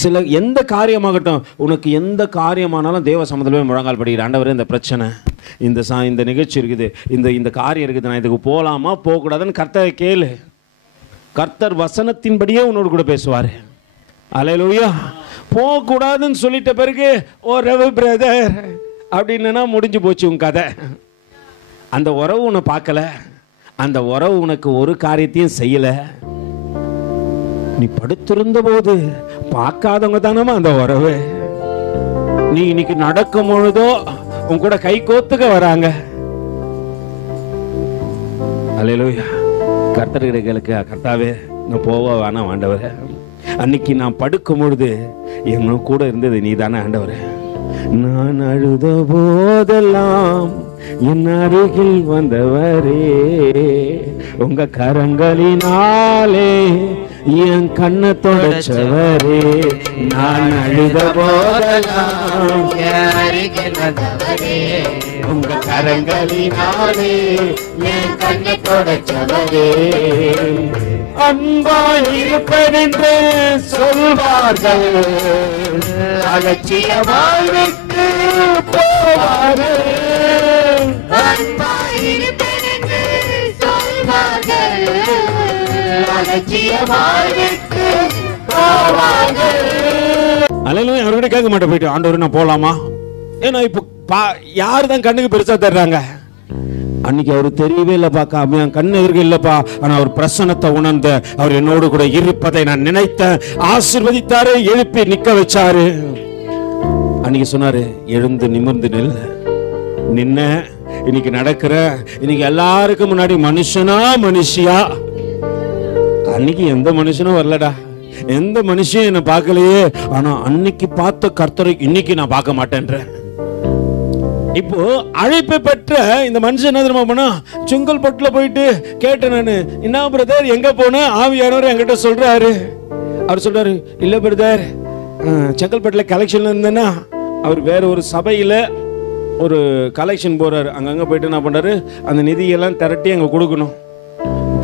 சில எந்த காரியமாகட்டும், உனக்கு எந்த காரியமானாலும் தேவ சமூகத்தில் முழங்கால் படிக்கிற, ஆண்டவரே இந்த பிரச்சனை, இந்த நிகழ்ச்சி இருக்குது, இந்த காரியம் இருக்குது, நான் இதுக்கு போகலாமா போகக்கூடாதுன்னு கர்த்தரை கேளு. கர்த்தர் வசனத்தின்படியே உன்னோடு கூட பேசுவார். அல்லேலூயா. போகக்கூடாதுன்னு சொல்லிட்ட பிறகு ஓ ரவி பிரதர் அப்படின்னா முடிஞ்சு போச்சு உன் கதை. அந்த உறவு உன்னை பார்க்கல, அந்த உறவு உனக்கு ஒரு காரியத்தையும் செய்யல. நீ படுத்திருந்த போது பார்க்காதவங்க தானமா அந்த உறவு. நீ இன்னைக்கு நடக்கும் பொழுதோ உன் கூட கை கோத்துக்க வராங்க. அல்லேலூயா. கர்த்தர்களுக்கு கர்த்தாவே நான் போவ வேணாம் ஆண்டவரே, அன்னைக்கு நான் படுக்கும் பொழுது என்ன கூட இருந்தது நீ தானே ஆண்டவரே. நான் அழுத போதெல்லாம் என் அருகில் வந்தவரே, உங்க கரங்களினாலே என் கண்ணை தொடச்சவரே. நான் அழுத போதெல்லாம் என் அருகில் வந்தவரே, உங்க கரங்களினாலே என் கண்ணை தொடச்சவரே. அன்பாய் இருப்பதென்று சொல்வார்கள், அலட்சிய வாழ்வுக்கு போவார்கள். அன்பாய் இருப்பதென்று சொல்வார்கள், அலட்சிய வாழ்வுக்கு போவார்கள். அல்லேலூயா. அவர்கிட்ட கேட்க மாட்டேன் போயிட்டு, ஆண்டவரே நான் போலாமா? ஏன்னா இப்போ யாரு தான் கண்ணுக்கு பெருசா தர்றாங்க? அன்னைக்கு அவரு தெரியவே இல்லப்பா, என் கண்ணு எதிர்க்க இல்லப்பா, ஆனா அவர் பிரசன்னத்தை உணர்ந்த, அவர் என்னோடு கூட இருப்பதை நான் நினைத்தேன், ஆசீர்வதித்தாரு, எழுப்பி நிக்க வச்சாரு. அன்னைக்கு சொன்னாரு, எழுந்து நிமிர்ந்து நின்ன. இன்னைக்கு நடக்கிற, இன்னைக்கு எல்லாருக்கும் முன்னாடி மனுஷியா. அன்னைக்கு எந்த மனுஷனும் வரலடா, எந்த மனுஷன் என்ன பார்க்கலையே, ஆனா அன்னைக்கு பார்த்த கர்த்தரை இன்னைக்கு நான் பார்க்க மாட்டேன்றேன். இப்போ அழைப்பு பெற்ற இந்த மனுஷன் என்ன தெரியுமா பண்ணா, செங்கல்பட்டுல போயிட்டு கேட்டேன் நானு, என்ன பிரதர் எங்க போன? ஆவியானவர் என்கிட்ட சொல்றாரு. அவர் சொல்றாரு, இல்ல பிரதர் செங்கல்பட்டுல கலெக்ஷன்ல இருந்தேன்னா, அவர் வேற ஒரு சபையில ஒரு கலெக்ஷன் போறாரு, அங்கங்க போயிட்டு என்ன பண்றாரு, அந்த நிதியெல்லாம் திரட்டி அங்க கொடுக்கணும்.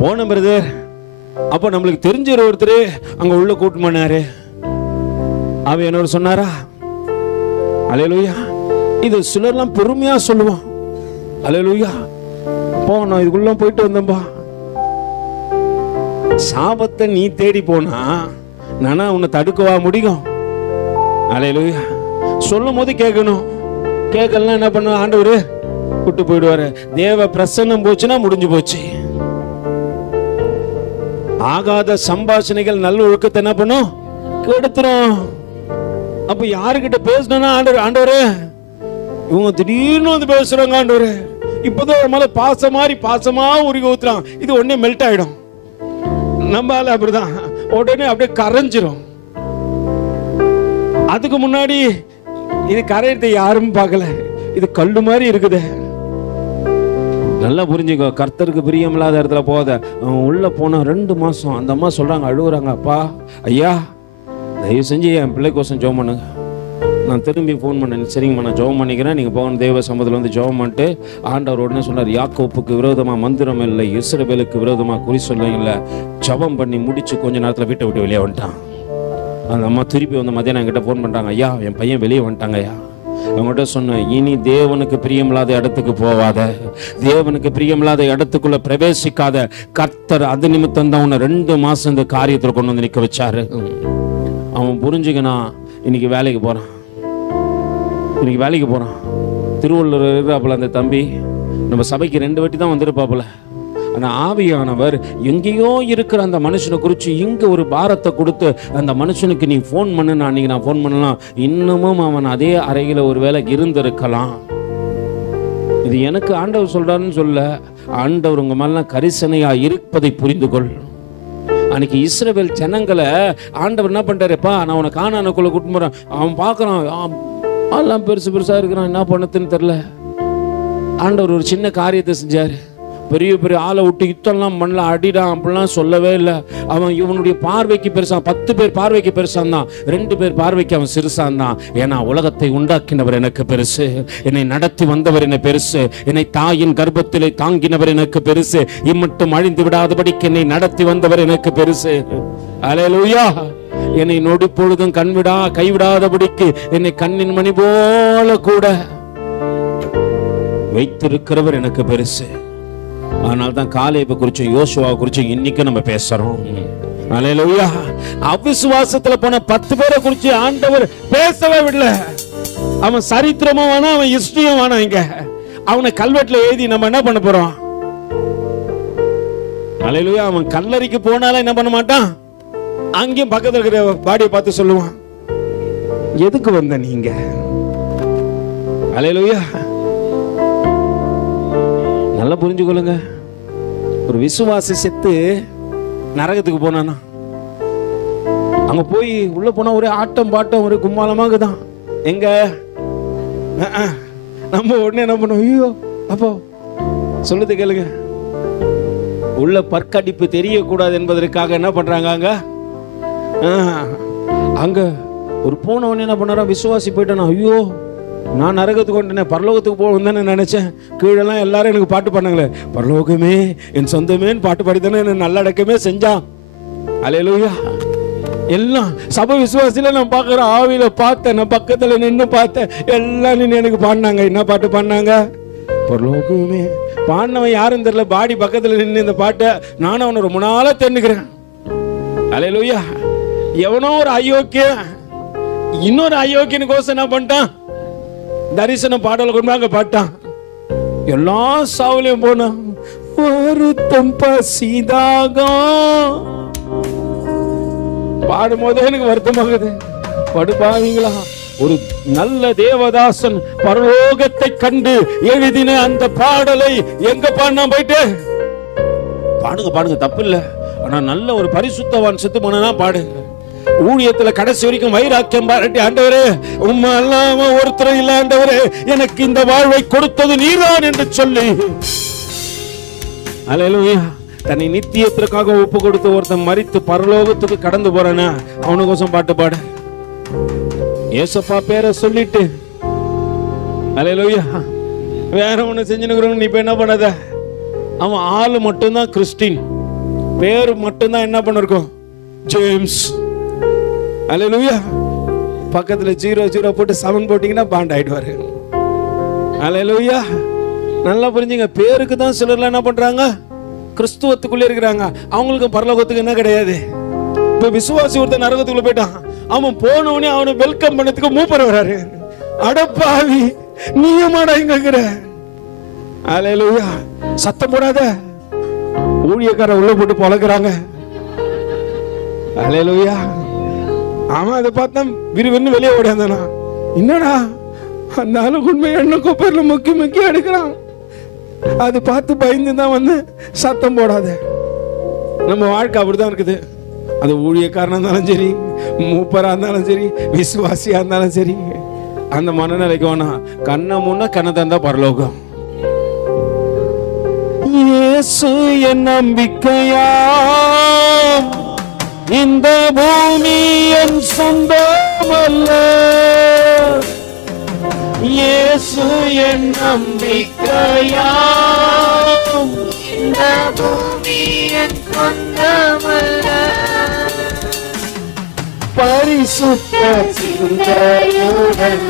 போன பிரதர், அப்போ நம்மளுக்கு தெரிஞ்ச ஒருத்தர் அங்க உள்ள கூட்டு பண்ணாரு. ஆவியானவர் சொன்னாரா? அல்லேலூயா. இது சிலர்லாம் பெருமையா சொல்லுவான். அல்லேலூயா. போ நான் இதுக்குள்ள போயிட்டு வந்தேன்பா. சாபத்தை நீ தேடி போனா நானா உன்னை தடுக்கவா முடியும்? அல்லேலூயா. சொல்லும் போது கேட்கணும். கேட்கலாம் என்ன பண்ண ஆண்டவரு விட்டு போயிடுவாரு. தேவ பிரசன்னம் போச்சுன்னா முடிஞ்சு போச்சு. ஆகாத சம்பாஷணைகள் நல்ல ஒழுக்கத்தை என்ன பண்ணும்? கெடுத்துரும். அப்ப யாருக்கிட்ட பேசணும்னா ஆண்டவரே இவங்க திடீர்னு வந்து பேசுறாங்க, ஆண்டவரே இப்பதான் மேல பாசமா உருகி ஊத்துறான், இது உடனே மெல்ட் ஆயிடும். நம்மால அப்படிதான் உடனே அப்படியே கரைஞ்சிரும். அதுக்கு முன்னாடி இது கரையத்தை யாரும் பார்க்கல, இது கல்லு மாதிரி இருக்குது. நல்லா புரிஞ்சுக்கோ. கர்த்தருக்கு பிரியமில்லாத இடத்துல போத உள்ள போனா 2 மாசம் அந்த அம்மா சொல்றாங்க, அழுகுறாங்க, அப்பா ஐயா தயவு செஞ்சு என் பிள்ளைக்கோசம் ஜெபம் பண்ணுங்க. நான் திரும்பி ஃபோன் பண்ணேன், சரிங்கம்மா நான் ஜெபம் பண்ணிக்கிறேன், நீங்கள் போகணும் தேவ சமூகத்தில் வந்து ஜெபம் பண்ணிட்டு ஆண்டவர் உடனே சொன்னார், யாக்கோப்புக்கு விரோதமாக மந்திரம் இல்லை, இஸ்ரவேலுக்கு விரோதமாக குறி சொல்ல இல்லை. ஜெபம் பண்ணி முடிச்சு கொஞ்ச நேரத்தில் வீட்டை விட்டு வெளியே வந்துட்டான். அந்த அம்மா திருப்பி வந்து மதியம் என்கிட்ட ஃபோன் பண்ணுறாங்க, ஐயா என் பையன் வெளியே வந்துட்டாங்க ஐயா. அவங்ககிட்ட சொன்னேன், இனி தேவனுக்கு பிரியமில்லாத இடத்துக்கு போவாத, தேவனுக்கு பிரியமில்லாத இடத்துக்குள்ள பிரவேசிக்காத. கர்த்தர் அது நிமித்தம் தான் உன்னை 2 மாசம் இந்த காரியத்தில் கொண்டு வந்து நிற்க வச்சாரு. அவன் புரிஞ்சுக்கனா இன்னைக்கு வேலைக்கு போறான். திருவள்ளூர் இருப்பாப்புல அந்த தம்பி, நம்ம சபைக்கு 2 வாட்டி தான் வந்திருப்பாப்புல. ஆனா ஆவியானவர் எங்கேயோ இருக்கிற அந்த மனுஷனை குறித்து இங்க ஒரு பாரத்தை கொடுத்து அந்த மனுஷனுக்கு நீ ஃபோன் பண்ணு, அன்னைக்கு நான் ஃபோன் பண்ணலாம், இன்னமும் அவன் அதே அறையில் ஒரு வேளை இருந்திருக்கலாம். இது எனக்கு ஆண்டவர் சொல்றாருன்னு சொல்ல, ஆண்டவர் உங்க மேல கரிசனையா இருப்பதை புரிந்து கொள். அன்னைக்கு இஸ்ரவேல் ஜனங்களை ஆண்டவர் என்ன பண்றாருப்பா, நான் உனக்கு கானானுக்குள்ள கூட்டிட்டு போறேன். அவன் பார்க்கறான், எல்லாம் பெருசா இருக்கிறான், என்ன பண்ணதுன்னு தெரியல. ஆண்டவர் ஒரு சின்ன காரியத்தை செஞ்சாரு. பெரிய பெரிய ஆளை விட்டு யுத்தம்லாம் பண்ணல, அடிடான் அப்படிலாம் சொல்லவே இல்லை. அவன் இவனுடைய பார்வைக்கு பெருசான், 10 பேர் பார்வைக்கு பெருசான் தான், 2 பேர் பார்வைக்கு அவன் சிறுசான் தான். ஏன்னா உலகத்தை உண்டாக்கினவர் எனக்கு பெருசு, என்னை நடத்தி வந்தவர் என்ன பெருசு, என்னை தாயின் கர்ப்பத்திலே தாங்கினவர் எனக்கு பெருசு, இம்மட்டும் அழிந்து விடாதபடிக்கு என்னை நடத்தி வந்தவர் எனக்கு பெருசு. அல்லேலூயா. என்னை நொடி பொழுதும் கைவிடாதபடிக்கு என்னை கண்ணின் மணி போல கூட வைத்திருக்கிறவர் எனக்கு பெருசு. அதனால தான் காலேபை குறிச்சு யோசுவா குறிச்சு இன்னைக்கு நம்ம பேசுறோம். அல்லேலூயா. அவிசுவாசத்துல போன 10 பேரை குறிச்சு ஆண்டவர் பேசவே விடல. அவன் சரித்திரமும் வேணாம், அவன் ஹிஸ்டரியும் வேணாம். இங்க அவனை கல்வெட்டுல எழுதி நம்ம என்ன பண்ண போறோம்? அல்லேலூயா. அவன் கல்லறைக்கு போனாலும் என்ன பண்ண மாட்டான், அங்கேயும் பக்கத்துல இருக்கிற பாடியை பார்த்து சொல்லுவான், எதுக்கு வந்த நீங்க? அல்லேலூயா. நல்லா புரிஞ்சுக்கொள்ளுங்க. ஒரு விசுவாசி செத்து நரகத்துக்கு போனானா, அங்க போய் உள்ள போனா ஒரே ஆட்டம் பாட்டம் ஒரே கும்மாளமாக தான். எங்க நம்ம உடனே என்ன பண்ணுவோம், ஐயோ அப்போ சொல்லுது கேளுங்க. உள்ள பற்கடிப்பு தெரியக்கூடாது என்பதற்காக என்ன பண்றாங்க, அங்க ஒரு போன உடனே என்ன பண்ணாரா, விசுவாசி போயிட்டானா, ஐயோ நான் நரகத்துக்கு கொண்டேன், பரலோகத்துக்கு போகணும்னு நினைச்சேன். கீழெல்லாம் எல்லாரும் எனக்கு பாட்டு பண்ணாங்களே, பரலோகமே என் சொந்தமேன்னு பாட்டு பாடித்தானே என்ன நல்லடக்கமே செஞ்சான். அல்லேலூயா. எல்லாம் சபை விசுவாசில நான் பார்க்குற ஆவியில பார்த்தேன், நான் பக்கத்துல நின்று பார்த்தேன், எல்லாம் நின்று எனக்கு பாடினாங்க. என்ன பாட்டு பாடினாங்க? பரலோகமே. பாடினவன் யாரும் தெரியல, பாடி பக்கத்துல நின்று இந்த பாட்டை நானும் அவனை ரொம்ப நாளா தெரிஞ்சுக்கிறேன். அல்லேலூயா. எவனோ ஒரு அயோக்கிய இன்னொரு அயோக்கியனுக்கோசம் என்ன பண்ணிட்டான், தரிசன பாடல கொண்டு பாட்டான். எல்லா சாவுலையும் போனா வருத்தம் பசிதாகம் பாடும்போது எனக்கு வருத்தமாகுது. படுபாவீங்களா, ஒரு நல்ல தேவதாசன் பரலோகத்தை கண்டு எழுதின அந்த பாடலை எங்க பாடினா போயிட்டு பாடுங்க தப்பு இல்ல. ஆனா நல்ல ஒரு பரிசுத்தவான் செத்து போனா பாடு. ஊழியத்துல கடைசி வரைக்கும் வைராக்கியம் பாராட்டி, ஆண்டவரே உம்மை அல்லாம ஒருத்தர் இல்ல, ஆண்டவரே எனக்கு இந்த வாழ்வை கொடுத்தது நீர்தான் என்று சொல்லி, அல்லேலூயா, தன்னை நித்தியத்திற்காக ஒப்பு கொடுத்து ஒருத்தன் மரித்து பரலோகத்துக்கு கடந்து போறானா அவனுக்கோசம் பாட்டு பாடு. ஏசப்பா பேரை சொல்லிட்டு, அல்லேலூயா. வேற ஒண்ணு செஞ்சுன்னு நீ இப்ப என்ன பண்ணாத, அவன் ஆளு மட்டும்தான் கிறிஸ்டின், பேரு மட்டும்தான் என்ன பண்ணிருக்கோம் ஜேம்ஸ். அல்லேலூயா. பக்கத்துல 00 போட்டு 7 போட்டீங்கன்னா பாண்ட் ஆயிடுவாரு. அல்லேலூயா. நல்லா புரிஞ்சுங்க. பேருக்கு தான் சிலர்லாம் என்ன பண்றாங்க, கிறிஸ்துவத்துக்குள்ளே இருக்கிறாங்க, அவங்களுக்கு பரலோகத்துக்கு என்ன கிடையாது. இப்ப விசுவாசி ஒருத்தன் நரகத்துக்குள்ள போயிட்டான், அவன் போனவனே அவனை வெல்கம் பண்ணதுக்கு மூப்பர் வராரு. அடப்பாவி, நீயுமாடா இங்க இருக்கிற? அல்லேலூயா. சத்தம் போடாத. ஊழியக்கார உள்ள போட்டு பழகுறாங்க. அல்லேலூயா. அவன் அதை பார்த்தா விறுவிறுன்னு வெளியே ஓடியாந்தானா. என்னடா அந்த ஆளு உண்மை எண்ணெய் கொப்பரில் முக்கி முக்கி எடுக்கிறான். அது பார்த்து பயந்து தான் வந்து சத்தம் போடாத. நம்ம வாழ்க்கை அப்படிதான் இருக்குது. அது ஊழியக்காரனா இருந்தாலும் சரி, மூப்பரா இருந்தாலும் சரி, விசுவாசியா இருந்தாலும் சரி, அந்த மனநிலைக்கு வேணா. கண்ணை முன்ன கண்ணை தந்தா பரலோகம். இயேசு என் நம்பிக்கையா, இந்த பூமி என் சொந்தமல்ல. இயேசு என் நம்பிக்கையா, இந்த பூமி என் சொந்தமல்ல. பரிசுத்த சிந்தையுடன்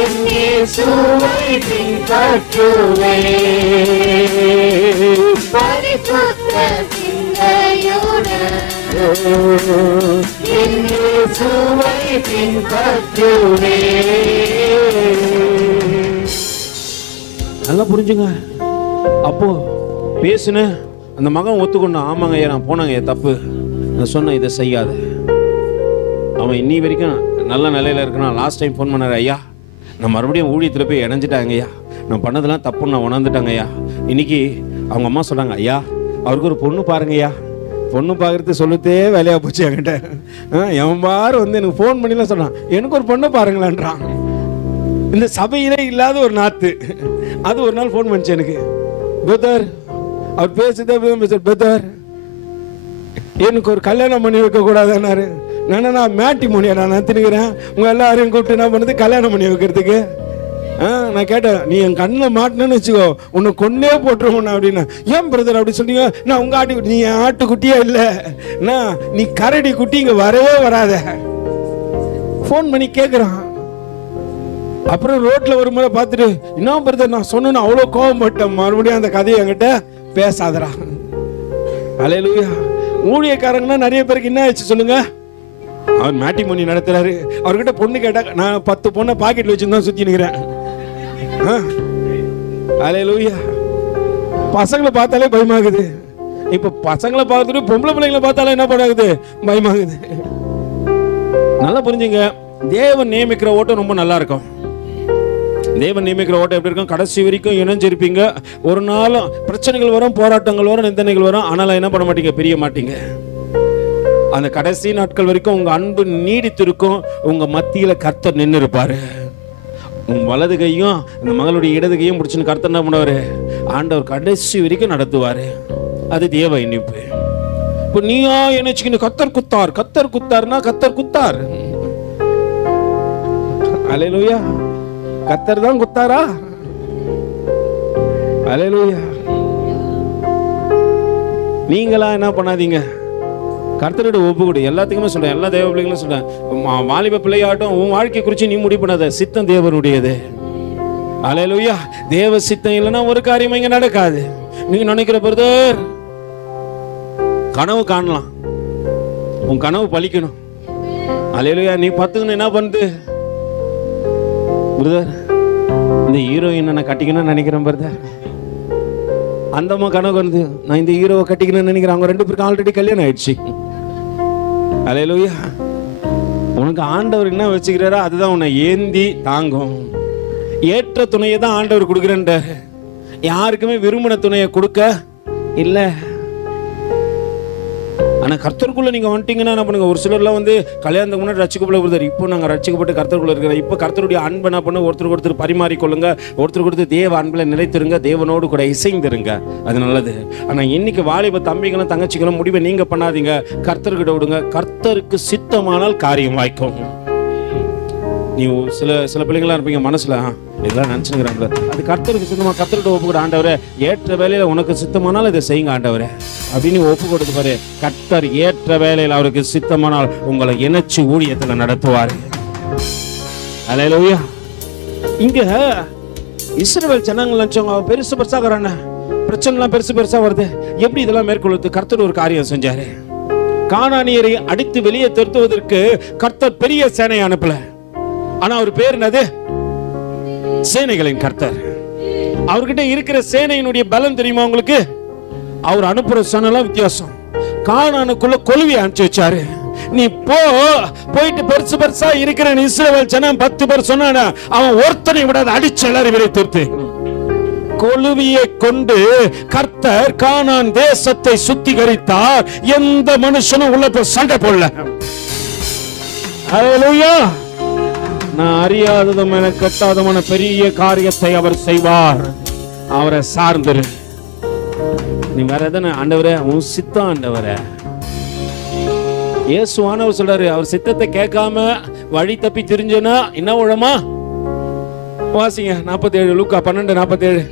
என் இயேசுவை பின்பற்றுவே. பரிசுத்த சிந்தையுடன் என் இயேசுவை பின்பற்றுவே. நல்லா புரிஞ்சுங்க. அப்போ பேசுன அந்த மகன் ஒத்துக்கொண்டான். ஆமாங்க ஐயா, நான் போனாங்க ஐயா, தப்பு, நான் சொன்னேன் இதை செய்யாத. அவன் இன்னி வரைக்கும் நல்ல நிலையில இருக்கான். லாஸ்ட் டைம் ஃபோன் பண்ணாரு, ஐயா நான் மறுபடியும் ஊழியத்தில் போய் இணைஞ்சிட்டாங்க ஐயா, நான் பண்ணதெல்லாம் தப்புன்னு நான் உணர்ந்துட்டாங்க ஐயா. இன்னைக்கு அவங்க அம்மா சொன்னாங்க, ஐயா அவருக்கு ஒரு பொண்ணு பாருங்க ஐயா. பொண்ணு பார்க்கறது சொல்லுத்தே வேலையாக போச்சு என்கிட்ட. எவன் பாரு வந்து எனக்கு ஃபோன் பண்ணிலாம் சொன்னான், எனக்கு ஒரு பொண்ணை பாருங்களான்றான். இந்த சபையிலே இல்லாத ஒரு நாத்து. அது ஒரு நாள் ஃபோன் பண்ணிச்சு எனக்கு. பிரதர், அவர் பேசுதே பிரதர், எனக்கு ஒரு கல்யாணம் பண்ணி வைக்க கூடாதுன்னாரு. நான் மேட்டி மொழியா நான் தின்னுக்கிறேன், உங்க எல்லாரையும் கூப்பிட்டு என்ன பண்ணுறது கல்யாணம் பண்ணி வைக்கிறதுக்கு. நான் கேட்டேன், நீ என் கண்ணில் மாட்டினு வச்சுக்கோ, உன்னை கொன்னே போட்டுருவோம் அப்படின்னா. ஏன் பிரதர் அப்படி சொன்னீங்க? நான் உங்க ஆட்டு, நீ என் ஆட்டு குட்டியா இல்லை, நீ கரடி குட்டி, இங்க வரவே வராத. ஃபோன் பண்ணி கேட்குறான். அப்புறம் ரோட்ல ஒரு முறை பார்த்துட்டு, என்ன பிரதர் நான் சொன்னேன்னு அவ்வளோ கோவப்பட்டேன், மறுபடியும் அந்த கதையை என்கிட்ட பேசாதரா. அல்லேலூயா. ஊழியக்காரங்கன்னா நிறைய பேருக்கு என்ன ஆச்சு சொல்லுங்க? அவர் மேட்ரிமோனி நடத்துறாரு. அவர்கிட்ட பொண்ணு கேட்டா, நான் 10 பொண்ணை பாக்கெட்ல வச்சுருந்தா சுத்தி நிக்கிறேன். அல்லேலூயா. பசங்களை பார்த்தாலே பயமாகுது. இப்ப பசங்களை பார்த்துட்டு பொம்பளை பிள்ளைங்களை பார்த்தாலே என்ன பண்ணாகுது? பயமாகுது. நல்லா புரிஞ்சுங்க. தேவன் நியமிக்கிற ஓட்டம் ரொம்ப நல்லா இருக்கும். தேவன் நியமிக்கிற ஓட்டம் எப்படி இருக்கும்? கடைசி வரைக்கும் இணைஞ்சிருப்பீங்க. ஒரு நாளும் பிரச்சனைகள் வரும், போராட்டங்கள் வரும், நிந்தனைகள் வரும், ஆனாலும் என்ன பண்ண மாட்டீங்க? பிரிய மாட்டீங்க. அந்த கடைசி நாட்கள் வரைக்கும் உங்க அன்பு நீடித்திருக்கும். உங்க மத்தியில கர்த்தர் நின்று இருப்பாரு. உன் வலது கையும் இந்த மகளுடைய இடது கையும் பிடிச்சுன்னு கர்த்தர் என்ன பண்ணுவாரு? ஆண்டவர் கடைசி வரைக்கும் நடத்துவாரு. அது தேவ இனிப்பு. இப்போ நீயா நினைச்சுக்கின்னு கர்த்தர் குத்தார், கர்த்தர் குத்தார்னா கர்த்தர் குத்தார். அல்லேலூயா. கர்த்தர் தான் குத்தாரா? அல்லேலூயா. நீங்களா என்ன பண்ணாதீங்க, கர்த்தரோட ஒப்பு கொடு. எல்லாத்துக்குமே சொல்றேன், எல்லா தேவ பிள்ளைங்களும் சொல்றேன், வாலிப பிள்ளையாட்டும் உன் வாழ்க்கை குறித்து நீ முடிவு பண்ணாத. சித்தம் தேவனுடையது. அல்லேலூயா. தேவ சித்தம் இல்லைன்னா ஒரு காரியம் இங்க நடக்காது. நீங்க நினைக்கிற பிரதர் கனவு காணலாம், உன் கனவு பலிக்கணும். அல்லேலூயா. நீ பத்துக்கணும் என்ன பண்ணுது பிரதர்? இந்த ஹீரோயின் நான் கட்டிக்கணும்னு நினைக்கிறேன் பிரதர். அந்தம்மா கனவு வந்து நான் இந்த ஹீரோவை கட்டிக்கணும்னு நினைக்கிறேன். அவங்க 2 பேருக்கு ஆல்ரெடி கல்யாணம் ஆயிடுச்சு. அல்லேலூயா. உனக்கு ஆண்டவர் என்ன வச்சுக்கிறாரோ அதுதான் உன்னை ஏந்தி தாங்கும். ஏற்ற துணையை தான் ஆண்டவர் கொடுக்குறேன்றார். யாருக்குமே விரும்பின துணையை கொடுக்க இல்லை. ஆனால் கர்த்தருக்குள்ள நீங்கள் வந்துட்டீங்கன்னா என்ன பண்ணுங்க? ஒரு சிலர்லாம் வந்து கல்யாணத்துக்கு முன்னாடி ரட்சிக்கப்பட கொடுத்தாரு. இப்போ நாங்கள் ரட்சிக்கப்பட்டு கர்த்தருக்குள்ள இருக்கிறோம். இப்போ கர்த்தருடைய அன்பை என்ன பண்ண? ஒருத்தருக்கு ஒருத்தர் பரிமாறிக்கொள்ளுங்க, ஒருத்தருக்கு ஒருத்தர் தேவ அன்பில் நிலைத்திருங்க, தேவனோடு கூட இசைந்திருங்க. அது நல்லது. ஆனால் இன்னைக்கு வாலிப தம்பிகளும் தங்கச்சிகளும் முடிவை நீங்கள் பண்ணாதீங்க, கர்த்தர்கிட்ட விடுங்க. கர்த்தருக்கு சித்தமானால் காரியம் வாய்க்கும். நீ சில பிள்ளைங்களாம் இருப்பீங்க மனசுல இதெல்லாம் நினைச்சுக்கிறாங்க, அது கர்த்தருக்கு சித்தமா, கர்த்தர்கிட்ட ஒப்பு கொடு. ஆண்டவரே ஏற்ற வேலையில உனக்கு சித்தமானால் இதை செய்யுங்க ஆண்டவரே அப்படின்னு ஒப்பு கொடுத்து பாரு. கர்த்தர் ஏற்ற வேலையில் அவருக்கு சித்தமானால் உங்களை இணைச்சு ஊழியத்தில் நடத்துவார். அல்லேலூயா. இங்க இஸ்ரவேல் ஜனங்கள் நினைச்சவங்க பெருசு பெருசாகிறான பிரச்சனைலாம் பெருசு பெருசா வருது. எப்படி இதெல்லாம் மேற்கொள்வது? கர்த்தர் ஒரு காரியம் செஞ்சாரு. கானானியரை அடித்து வெளியே துரத்துவதற்கு கர்த்தர் பெரிய சேனை அனுப்பல. ஆனா அவர் பேர் என்னது? சேனைகளின் கர்த்தர். அவர்கிட்ட இருக்கிற சேனையினுடைய பலம் தெரியுமா உங்களுக்கு? அவர் அனுப்புற சேனைலாம் வித்தியாசம். கானானுக்குள்ள கொலுவியை அனுப்பிச்சு வச்சாரு. நீ போயிட்டு பெருசு பெருசா இருக்கிற இஸ்ரவேல் ஜனம் 10 பேர் சொன்னானா, அவன் ஒருத்தனை விடாத அடிச்சு எல்லாரும் வெளியே துரத்து. கொலுவியை கொண்டு கர்த்தர் கானான் தேசத்தை சுத்திகரித்தார். எந்த மனுஷனும் உள்ள போய் சண்டை போடல. ஹல்லேலூயா. நான் அறியாததும் என கட்டாதமான பெரிய காரியத்தை அவர் செய்வார். அவரை சார்ந்திரு. நீ வேற எதனா ஆண்டவரே உன் சித்தம் ஆண்டவரே. இயேசுவானவர் சொல்றாரு, அவர் சித்தத்தை கேட்காம வழி தப்பி திரிஞ்சனா என்ன உழமா? வாசிங்க 47, லூக்கா 12:47.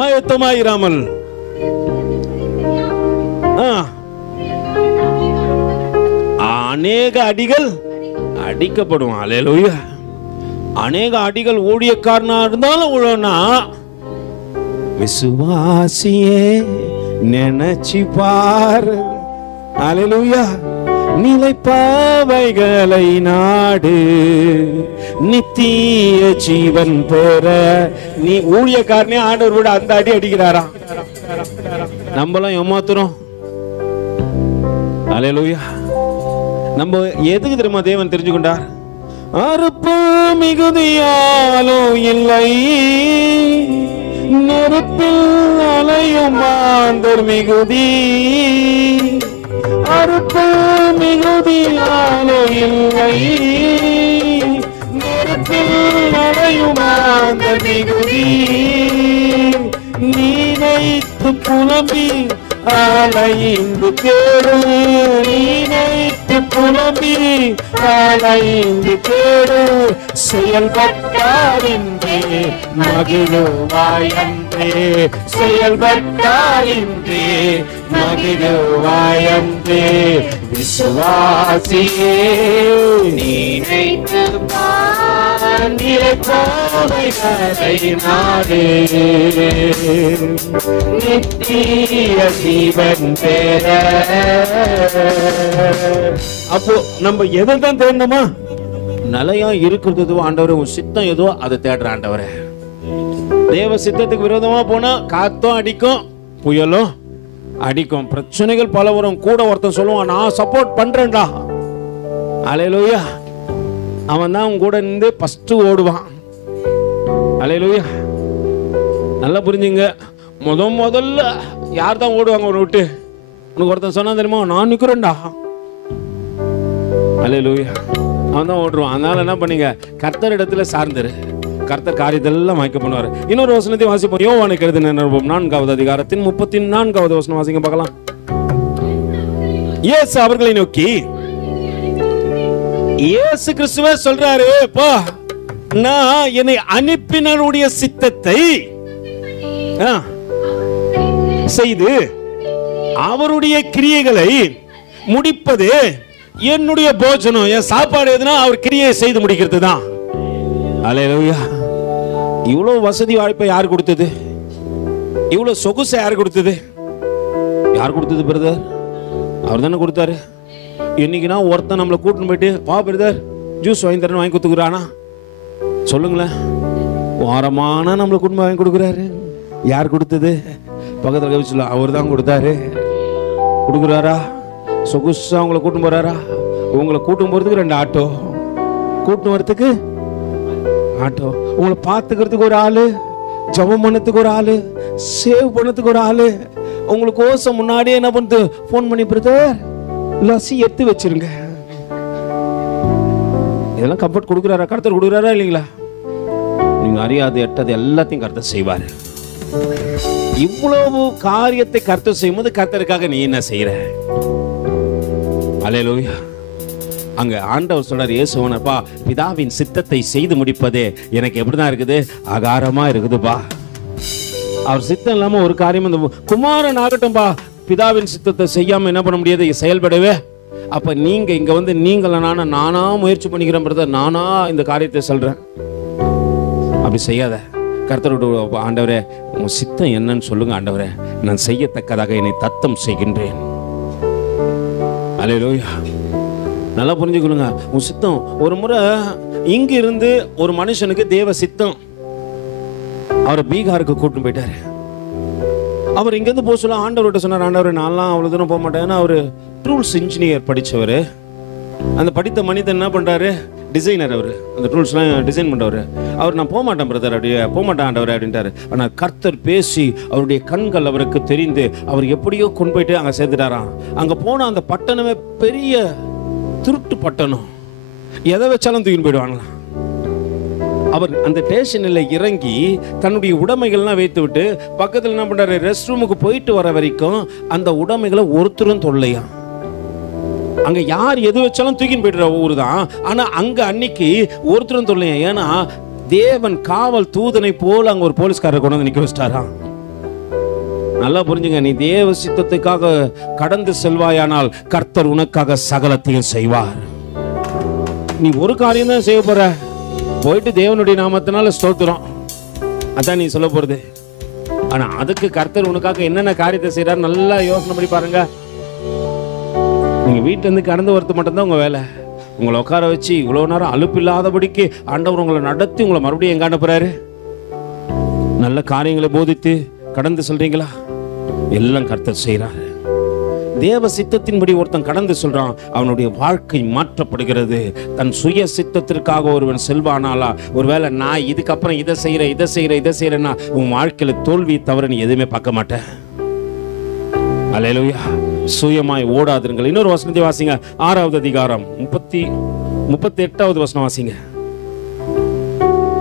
ஆயத்தமாயிராமல் அநேக அடிகள் அடிக்கப்படும். அல்லேலூயா. அநேக அடிகள் ஊழியக்காரனா இருந்தாலும் உழனா, விசுவாசியே நினைச்சு பாரு. அல்லேலூயா. நிலைப்பாவைகளை நாடு, நித்திய ஜீவன் பெற. நீ ஊழியக்காரனே ஆண்டவர் விட அந்த அடி அடிக்கிறாரா? நம்மளும் ஏமாத்துறோம். அல்லேலூயா. நம்ம எதுக்கு தெரியுமா தேவன் தெரிஞ்சுக்கொண்டார்? அறுப்பு மிகுதியாலும் இல்லை, நெருப்பில் அலையும் மாந்தர் மிகுதி. அறுப்பு மிகுதியாலும் இல்லை, நெருப்பில் அலையும் மாந்தர் மிகுதி. நினைத்து புலம்பி அலைந்து தேடு, நினைத்து புலம்பி அலைந்து தேடு. செயல்பட்டாரின்றே மகிழுவாயன்றே, செயல்பட்டாரின்றே மகிழுவாயன்றே. விசுவாசியே நினைத்து நிலைப்பாவைகளை நாடு, நித்திய ஜீவன் பெற. அப்போ நம்ம எதைதான் தேடணுமா? நிலையா இருக்கிறது ஆண்டவரே, உன் சித்தம் ஏதோ அதை தேடுற ஆண்டவரே. தேவ சித்தத்துக்கு விரோதமா போனா காத்தும் அடிக்கும், புயலும் அடிக்கும், பிரச்சனைகள் பல வரும். கூட ஒருத்தன் சொல்லுவான், நான் சப்போர்ட் பண்றேன்டா. அல்லேலூயா. அவன் தான் உன் கூட நின்று ஃபர்ஸ்ட் ஓடுவான். அல்லேலூயா. நல்லா புரிஞ்சுங்க. முதல்ல யார் தான் ஓடுவாங்க உன்னை விட்டு? உனக்கு ஒருத்தன் சொன்னா தெரியுமா, நான் நிக்கிறேன்டா. அல்லேலூயா. அவன் தான் ஓடுவான். அதனால என்ன பண்ணீங்க? கர்த்தர் இடத்துல சார்ந்துரு. கர்த்தர் காரியத்தெல்லாம் வாய்க்க பண்ணுவார். இன்னொரு வசனத்தை வாசிப்போம். யோவானுக்கு எழுதின நிருபம் 4வது அதிகாரத்தின் 34வது வசனம் வாசிங்க பார்க்கலாம். இயேசு அவர்களை நோக்கி, இயேசு கிறிஸ்துவே சொல்றாரு, பா நான் என்னை அனுப்பினருடைய சித்தத்தை செய்து அவருடைய கிரியைகளை முடிப்பது என்னுடைய போஜனம். என் சாப்பாடு எதுனா அவர் கிரியை செய்து முடிக்கிறது தான். அல்லேலூயா. இவ்வளவு வசதி வாய்ப்பை யார் கொடுத்தது? இவ்வளவு சொகுசை யார் கொடுத்தது? யார் கொடுத்தது பிரதர்? அவர் தானே கொடுத்தாரு. இன்னைக்குனா ஒருத்தன் நம்மளை கூட்டின்னு போயிட்டு, வா பிரதர் ஜூஸ் வாங்கி தரேன்னு வாங்கி கொடுத்துக்கிறானா? சொல்லுங்களேன். வாரமான நம்மளை கூட்டின்னு வாங்கி கொடுக்குறாரு. யார் கொடுத்தது? பக்கத்தில் கவிச்சு அவர் தான் கொடுத்தாரு. கொடுக்குறாரா? சொகுசா உங்களை கூட்டும் போறாரா? உங்களை கூட்டும் போறதுக்கு 2 ஆட்டோ, கூட்டும் வரத்துக்கு ஆட்டோ, உங்களை பார்த்துக்கிறதுக்கு ஒரு ஆளு, ஜபம் பண்ணத்துக்கு ஒரு ஆளு, சேவ் பண்ணத்துக்கு ஒரு ஆளு. உங்களுக்கு கோசம் முன்னாடியே என்ன பண்ணுது? போன் பண்ணி பிரதர் லசி எடுத்து வச்சிருங்க. இதெல்லாம் கம்ஃபர்ட் கொடுக்குறாரா? கர்த்தர் கொடுக்குறாரா இல்லைங்களா? நீங்க அறியாது எட்டது எல்லாத்தையும் கர்த்தர் செய்வாரு. இவ்வளவு காரியத்தை கர்த்தர் செய்யும்போது கர்த்தருக்காக நீ என்ன செய்யற? அல்லேலூயா. அங்க ஆண்டவர் சொல்றார், இயேசுவனப்பா பிதாவின் சித்தத்தை செய்து முடிப்பதே எனக்கு எப்படிதான் இருக்குது? ஆகாரமா இருக்குதுப்பா. அவர் சித்தம் இல்லாம ஒரு காரியம் இந்த குமாரன் ஆகட்டும்பா, பிதாவின் சித்தத்தை செய்யாம என்ன பண்ண முடியாது? செயல்படவே. அப்ப நீங்க இங்க வந்து நானா முயற்சி பண்ணிக்கிறேன் பிரதர், நானா இந்த காரியத்தை சொல்றேன். அப்படி செய்யாத. கர்த்தரோட, ஆண்டவரே உன் சித்தம் என்னன்னு சொல்லுங்க ஆண்டவரே, நான் செய்யத்தக்கதாக என்னை தத்தம் செய்கின்றேன். அல்லேலூயா. நல்லா புரிஞ்சுக்கொள்ளுங்க. உன் சித்தம். ஒரு முறை இங்க இருந்து ஒரு மனுஷனுக்கு தேவ சித்தம் அவரை பீகாருக்கு கூட்டு போயிட்டாரு. அவர் இங்கேருந்து போக சொல்ல ஆண்டவர்கிட்ட சொன்னார், ஆண்டவர் நான்லாம் அவ்வளோ தூரம் போக மாட்டேன். ஏன்னா அவர் டூல்ஸ் இன்ஜினியர் படித்தவர். அந்த படித்த மனிதன் என்ன பண்ணுறாரு, டிசைனர். அவர் அந்த டூல்ஸ்லாம் டிசைன் பண்ணுறவர். அவர் நான் போக மாட்டேன் பிரதர், அப்படியே போக மாட்டேன் ஆண்டவர் அப்படின்ட்டார். ஆனால் கர்த்தர் பேசி அவருடைய கண்கள் அவருக்கு தெரிந்து அவர் எப்படியோ கொண்டு போயிட்டு அங்கே சேர்த்துட்டாராம். அங்கே போன அந்த பட்டணமே பெரிய திருட்டு பட்டணம், எதை வச்சாலும் தூக்கின்னு போயிடுவாங்களாம். அவர் அந்த ஸ்டேஷனில் இறங்கி தன்னுடைய உடைமைகள்லாம் வைத்து விட்டு பக்கத்தில் என்ன பண்ணுறாரு, ரெஸ்ட் ரூமுக்கு போயிட்டு வர வரைக்கும் அந்த உடைமைகளை ஒருத்தரும் தொல்லையா. அங்கே யார் எது வச்சாலும் தூக்கின்னு போயிடுற ஊர் தான். ஆனால் அங்கே அன்னைக்கு ஒருத்தரும் தொல்லையா. ஏன்னா தேவன் காவல் தூதனை போல் அங்கே ஒரு போலீஸ்காரரை கொண்டு வந்து நிற்க வச்சிட்டாராம். நல்லா புரிஞ்சுங்க. நீ தேவ சித்தத்துக்காக கடந்து செல்வாயானால் கர்த்தர் உனக்காக சகலத்தையும் செய்வார். நீ ஒரு காரியம் தான் செய்ய போற, போயிட்டு தேவனுடைய நாமத்தினால ஸ்தோத்திரம், அதான் நீ சொல்ல போறது. ஆனா அதுக்கு கர்த்தர் உனக்காக என்னென்ன காரியத்தை செய்யறாரு நல்லா யோசனை பண்ணி பாருங்க. நீங்க வீட்டுல இருந்து கடந்து வரது மட்டும்தான் உங்க வேலை. உங்களை உட்கார வச்சு இவ்வளவு நேரம் அலுப்பு இல்லாதபடிக்கு ஆண்டவர் உங்களை நடத்தி உங்களை மறுபடியும் எங்க அனுப்புறாரு. நல்ல காரியங்களை போதித்து கடந்து சொல்றீங்களா? எல்லாம் கர்த்தர் செய்யறாரு. தேவ சித்தத்தின்படி ஒருத்தன் கடந்து சொல்றான், அவனுடைய வாழ்க்கை மாற்றப்படுகிறது. தன் சுய சித்தத்திற்காக ஒருவன் செல்வானாலா, ஒருவேளை நான் இதுக்கப்புறம் இதை செய்யறேன்னா உன் வாழ்க்கையில தோல்வி தவிர நீ எதுவுமே பார்க்க மாட்டேன். அல்லேலூயா. சுயமாய் ஓடாதுங்கள். இன்னொரு வசனத்தை வாசிங்க, 6வது அதிகாரம் 38வது வசனம் வாசிங்க.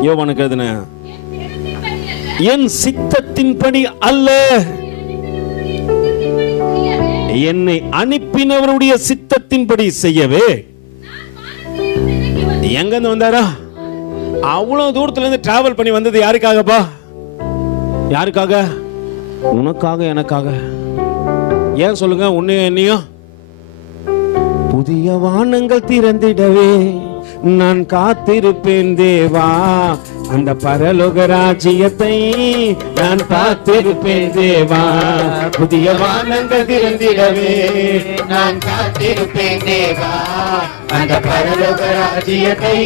யோவானுக்கு எழுதின, என் சித்தத்தின்படி அல்ல, என்னை அனுப்பினவருடைய சித்தத்தின்படி செய்யவே. எங்க இருந்து வந்தாரா? அவ்வளவு தூரத்துல இருந்து டிராவல் பண்ணி வந்தது யாருக்காகப்பா? யாருக்காக? உனக்காக, எனக்காக. ஏன் சொல்லுங்க, உன்னையும் என்னையும். புதிய வானங்கள் திறந்திடவே நான் காத்திருப்பேன் தேவா, அந்த பரலோக ராஜ்யத்தை நான் பார்த்திருப்பேன் தேவா. புதிய வானங்கள் திறந்திடவே நான் காத்திருப்பேன் தேவா, அந்த பரலோக ராஜ்யத்தை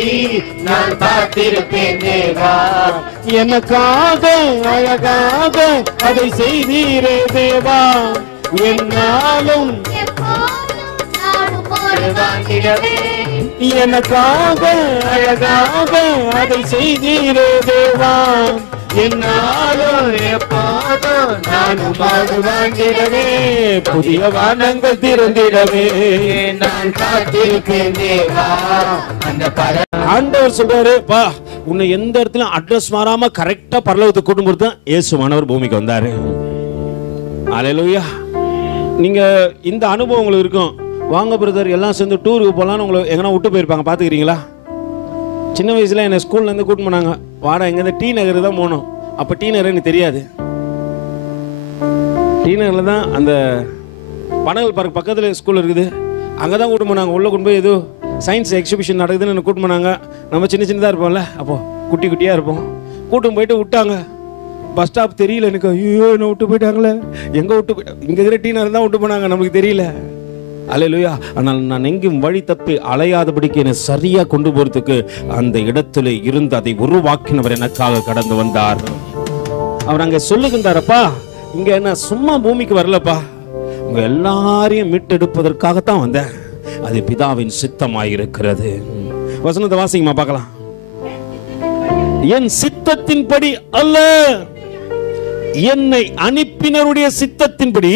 நான் பார்த்திருப்பேன் தேவா. எனக்காக அழகாக அதை செய்தீரே தேவா, என்னாலும் எனக்காக அழகாக அதை செய்தீரே தேவா, என்னாலும் எப்போதும் நானும் வாழ்ந்திடவே, புதிய வானங்கள் திறந்திடவே நான் காத்திருப்பேன் தேவா. ஆண்டவர் சொல்றாரு, பா உன்னை எந்த இடத்துல அட்ரஸ் மாறாம கரெக்டா பரலோகத்துக்கு கூட்டும் போது தான் இயேசுவானவர் பூமிக்கு வந்தாரு. அல்லேலூயா. நீங்க இந்த அனுபவம் உங்களுக்கு இருக்கும். வாங்க பிரதர் எல்லாம் சேர்ந்து டூருக்கு போகலான்னு உங்களை எங்கன்னா விட்டு போயிருப்பாங்க, பார்த்துக்கிறீங்களா? சின்ன வயசில் என்னை ஸ்கூல்லேருந்து கூட்டு போனாங்க. வாடா இங்கேருந்து டி நகர் தான் போகணும். அப்போ டி நகர் எனக்கு தெரியாது. டி நகரில் தான் அந்த பனகல் பார்க் பக்கத்தில் ஸ்கூல் இருக்குது. அங்கே தான் கூட்டு போனாங்க. உள்ளே கொண்டு போய் ஏதோ சயின்ஸ் எக்ஸிபிஷன் நடக்குதுன்னு என்னை கூட்டு போனாங்க. நம்ம சின்ன சின்னதாக இருப்போம்ல, அப்போது குட்டி குட்டியாக இருப்போம். கூட்டும் போயிட்டு விட்டாங்க. பஸ் ஸ்டாப் தெரியல எனக்கு. ஐயோ என்ன விட்டு போயிட்டாங்களே, எங்கே விட்டு போயிட்டாங்க? இங்கே இருக்கிற டி நகர் தான் விட்டு போனாங்க, நமக்கு தெரியல. அல்லேலூயா. ஆனால் நான் எங்கும் வழி தப்பி அலையாதபடிக்கு என்னை சரியா கொண்டு போறதுக்கு அந்த இடத்துல இருந்து அதை உருவாக்கினவர் எனக்காக கடந்து வந்தார். அவர் அங்க சொல்லுகின்றாரப்பா, இங்க என்ன சும்மா பூமிக்கு வரலப்பா, உங்க எல்லாரையும் மீட்டெடுப்பதற்காகத்தான் வந்தேன். அது பிதாவின் சித்தமாயிருக்கிறது. வசனத்தை வாசிங்கம்மா பார்க்கலாம். என் சித்தத்தின்படி அல்ல, என்னை அனுப்பினருடைய சித்தத்தின்படி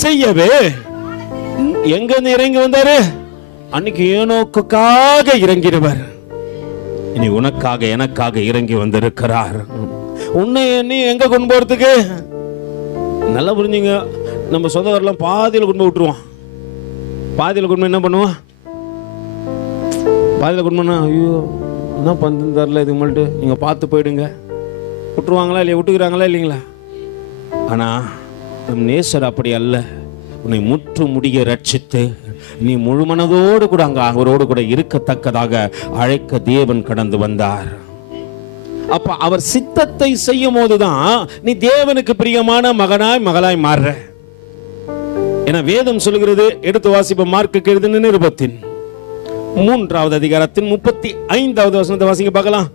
செய்யவே. எங்க இறங்கி வந்தாரு? அன்னைக்கு ஏனோக்குக்காக இறங்கிடுவார். இனி உனக்காக எனக்காக இறங்கி வந்திருக்கிறார். உன்னை நீ எங்க கொண்டு போறதுக்கு? நல்லா புரிஞ்சுங்க. நம்ம சொந்தக்காரெல்லாம் பாதியில் கொண்டு போய் விட்டுருவான். பாதியில் கொண்டு போய் என்ன பண்ணுவான்? பாதியில் கொண்டு போனா ஐயோ என்ன பண்ணு தரல, இது மட்டும் நீங்க பார்த்து போயிடுங்க விட்டுருவாங்களா இல்லையா? விட்டுக்கிறாங்களா இல்லைங்களா? ஆனா நம் நேசர் அப்படி அல்ல. உன்னை முற்று முடிய ரட்சித்து நீ முழு மனதோடு கூட அங்க அவரோடு கூட இருக்கத்தக்கதாக அழைக்க தேவன் கடந்து வந்தார். அப்ப அவர் சித்தத்தை செய்யும் போதுதான் நீ தேவனுக்கு பிரியமான மகனாய் மகளாய் மாறுற. என வேதம் சொல்லுகிறது. எடுத்து வாசிப்போம். மார்க்கு எழுதின நிருபத்தின் 3வது அதிகாரத்தின் 35வது வசனத்தை வாசிங்க பார்க்கலாம்.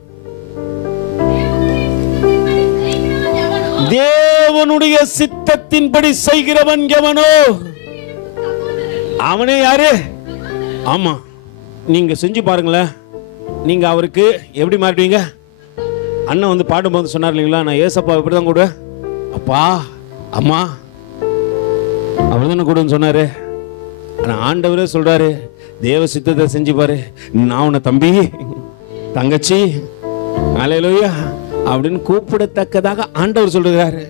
தேவனுடைய சித்தத்தின்படி செய்கிறவன் எவனோ அவனே யாரு? ஆமா, நீங்க செஞ்சு பாருங்களேன். நீங்க அவருக்கு எப்படி மாறுவீங்க? அண்ணன் வந்து பாடும்போது சொன்னார் இல்லைங்களா, நான் ஏசப்பா இப்படிதான் கூட அப்பா அம்மா அவர்தானே கூடன்னு சொன்னாரு. ஆனா ஆண்டவரே சொல்றாரு, தேவ சித்தத்தை செஞ்சு பாரு, நான் உன்னை தம்பி தங்கச்சி அல்லேலூயா அப்படின்னு கூப்பிடத்தக்கதாக ஆண்டவர் சொல்றாரு.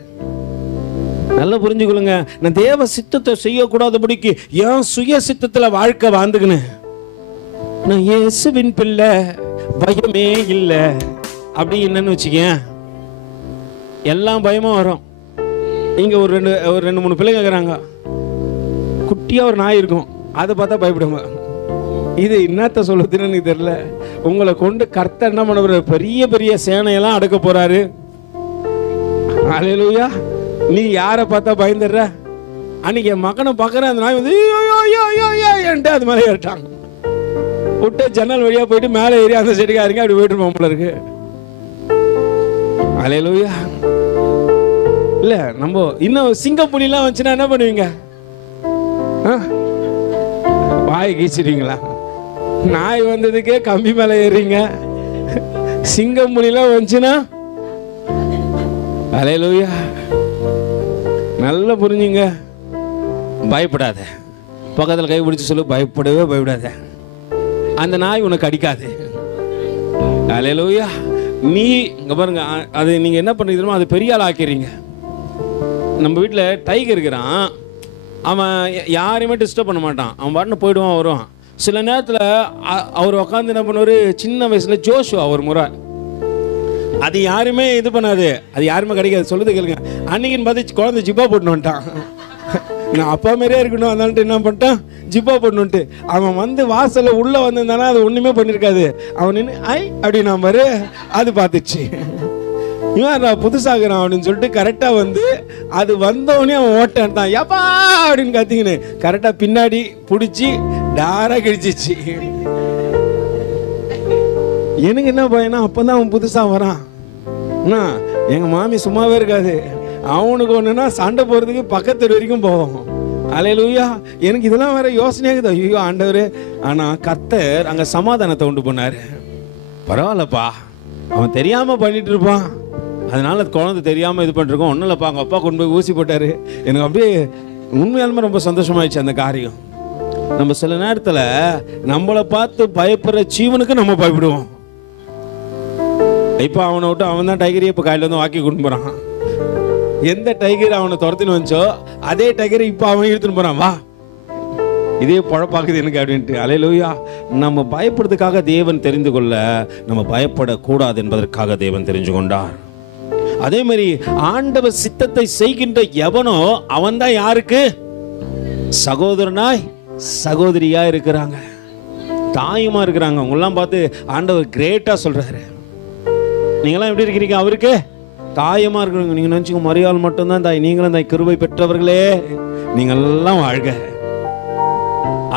நல்லா புரிஞ்சுக்கொள்ளுங்க. நான் தேவ சித்தத்தை செய்யக்கூடாதபடிக்கு ஏன் சுய சித்தத்துல வாழ்க்கை வாழ்ந்துக்கினேன். நான் இயேசுவின் பிள்ளை, பயமே இல்லை அப்படி என்னன்னு வச்சுக்கேன், எல்லாம் பயமா வரும். இங்க ஒரு ரெண்டு மூணு பிள்ளைங்க இருக்கிறாங்க, குட்டியா ஒரு நாய் இருக்கும், அதை பார்த்தா பயப்படுங்க. இது என்னத்த சொல்லுதுன்னு எனக்கு தெரியல. உங்களை கொண்டு கர்த்தர் என்ன பண்ண போறாரு? பெரிய பெரிய சேனையெல்லாம் அடக்க போறாரு. அல்லேலூயா. நீ யாரை பார்த்தா பயந்துடுற? அன்னைக்கு என் மகனை பார்க்கற அந்த நாய் வந்து அது மேலே ஏறிட்டாங்க. விட்டு ஜன்னல் வழியா போயிட்டு மேலே ஏறி அந்த செடிக்காரங்க அப்படி போயிட்டு போல இருக்கு. அல்லேலூயா. இல்ல நம்ம இன்னும் சிங்கப்புலிலாம் வந்துச்சுன்னா என்ன பண்ணுவீங்க? வாய் கீச்சிடுவீங்களா? நாய் வந்ததுக்கே கம்பி மேல ஏறீங்க, சிங்கம் புலிலாம் வந்துச்சுன்னா அல்லேலூயா. நல்லா புரிஞ்சுங்க. பயப்படாத. பக்கத்தில் கை பிடிச்சு சொல்லு, பயப்படவே பயப்படாத, அந்த நாய் உனக்கு அடிக்காது. அல்லேலூயா. நீ இங்க பாருங்க, அது நீங்க என்ன பண்றீங்க, அது பெரிய ஆள் ஆக்கிறீங்க. நம்ம வீட்டில் டைகர் இருக்கிறான், அவன் யாரையுமே டிஸ்டர்ப் பண்ண மாட்டான், அவன் பாட்டுன்னு போயிடுவான் வருவான். சில நேரத்தில் அவர் உட்காந்து என்ன பண்ணுவார், சின்ன வயசுல ஜோஷுவா ஒரு முறை, அது யாருமே இது பண்ணாது, அது யாருமே கிடைக்காது. சொல்லுது கேளுங்க. அன்னைக்குன்னு பார்த்து குழந்தை ஜிப்பா போட்டுன்னு வந்துட்டான். நான் அப்பா மாதிரியே இருக்கணும் அதனால என்ன பண்ணிட்டான், ஜிப்பா போட்டுன்ட்டு. அவன் வந்து வாசல்ல உள்ள வந்திருந்தானா அது ஒண்ணுமே பண்ணிருக்காது. அவன் நின்று ஐ அப்படின்னா பாரு, அது பார்த்துச்சு. இவன் நான் புதுசாகிறான் அப்படின்னு சொல்லிட்டு கரெக்டா வந்து அது வந்தவனே அவன் ஓட்டான் தான், ஏப்பா அப்படின்னு கத்திக்கின்னு கரெக்டா பின்னாடி பிடிச்சி டாரா கிழிச்சிச்சு. எனக்கு என்ன பையனா, அப்பதான் அவன் புதுசா வரான். எங்க மாமி சும்மாவே இருக்காது, அவனுக்கு ஒண்ணுன்னா சண்டை போறதுக்கு பக்கத்து வரைக்கும் போவோம். அல்லேலூயா. எனக்கு இதெல்லாம் வேற யோசனையாகுது. ஐயோ ஆண்டவரே. ஆனா கர்த்தர் அங்க சமாதானத்தை உண்டு பண்ணாரு. பரவாயில்லப்பா, அவன் தெரியாம பண்ணிட்டு இருப்பான், அதனால குழந்தை தெரியாம இது பண்ணிருக்கோம், ஒன்றும் இல்லைப்பா, அவங்க அப்பா கொண்டு போய் ஊசி போட்டாரு. எனக்கு அப்படியே உண்மையாலுமே ரொம்ப சந்தோஷமாயிடுச்சு அந்த காரியம். நம்ம சில நேரத்துல நம்மளை பார்த்து பயப்படுற ஜீவனுக்கு நம்ம பயப்படுவோம். இப்ப அவனை விட்டு அவன் தான் டைகரை இப்ப காலையில வந்து வாக்கி கொண்டு போறான். எந்த டைகர் அவனை துரத்துன்னு வந்துச்சோ அதே டைகரை இப்ப அவன் இழுத்துன்னு போறான், வா இதே பழப்பாக்குது எனக்கு அப்படின்ட்டு. அல்லேலூயா. நம்ம பயப்படுறதுக்காக தேவன் தெரிந்து கொள்ள, நம்ம பயப்படக்கூடாது என்பதற்காக தேவன் தெரிஞ்சு கொண்டார். அதே மாதிரி ஆண்டவர் சித்தத்தை செய்கின்ற எவனோ அவன் தான் யாருக்கு சகோதரனாய் சகோதரியா இருக்கிறாங்க, தாயுமா இருக்கிறாங்க. அவங்கெல்லாம் பார்த்து ஆண்டவர் கிரேட்டா சொல்றாரு. நீங்களாம் எப்படி இருக்கிறீங்க? அவருக்கு தாயமா இருக்கிறவங்க. நீங்க நினைச்சுங்க மரியாள் மட்டும்தான் தாய், நீங்களும் தாய், கிருபை பெற்றவர்களே நீங்கெல்லாம் வாழ்க.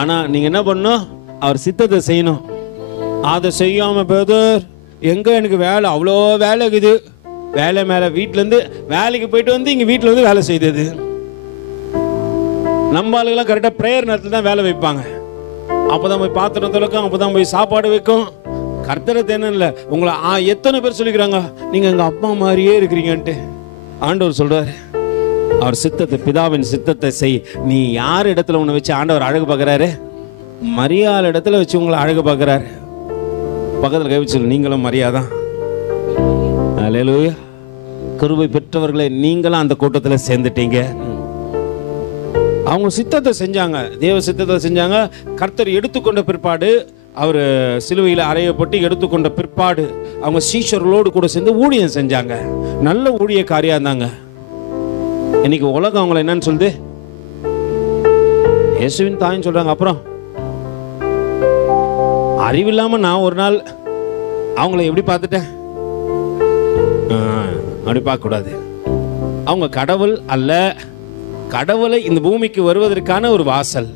ஆனா நீங்க என்ன பண்ணணும், அவர் சித்தத்தை செய்யணும். அதை செய்யாம பேதர் எங்க எனக்கு வேலை, அவ்வளோ வேலை இருக்குது, வேலை மேல வீட்டுல இருந்து வேலைக்கு போயிட்டு வந்து இங்க வீட்டுல வந்து வேலை செய்தது. நம்ம ஆளுகெல்லாம் கரெக்டா பிரேயர் நேரத்தில் தான் வேலை வைப்பாங்க. அப்பதான் போய் பாத்திரம் துலக்கும், அப்பதான் போய் சாப்பாடு வைக்கும். கர்த்தரை தேன இல்லை. உங்களை எத்தனை பேர் சொல்லிக்கிறாங்க நீங்க எங்க அப்பா மாதிரியே இருக்கிறீங்கன்ட்டு. ஆண்டவர் சொல்றாரு, அவர் சித்தத்தை, பிதாவின் சித்தத்தை செய். நீ யார் இடத்துல உன்னை வச்சு ஆண்டவர் அழகு பார்க்கிறாரு? மரியாள் இடத்துல வச்சு உங்களை அழகு பார்க்கிறாரு. பக்கத்தில் கை வச்சு நீங்களும் மரியாதான். அல்லேலூயா. கிருபை பெற்றவர்களே நீங்களும் அந்த கூட்டத்தில் சேர்ந்துட்டீங்க. அவங்க சித்தத்தை செஞ்சாங்க, தேவ சித்தத்தை செஞ்சாங்க. கர்த்தர் எடுத்துக்கொண்ட பிற்பாடு, அவர் சிலுவையில் அறையப்பட்டு எடுத்துக்கொண்ட பிற்பாடு அவங்க சீஷர்களோடு கூட சேர்ந்து ஊழியம் செஞ்சாங்க. நல்ல ஊழியக்காரியா இருந்தாங்க. இன்னைக்கு உலகம் அவங்களை என்னன்னு சொல்லுது, இயேசுவின் தாயின்னு சொல்றாங்க. அப்புறம் அறிவில்லாம நான் ஒரு நாள் அவங்கள எப்படி பார்த்துட்டேன், அப்படி பார்க்க கூடாது. அவங்க கடவுள் அல்ல, கடவுளை இந்த பூமிக்கு வருவதற்கான ஒரு வாசல்,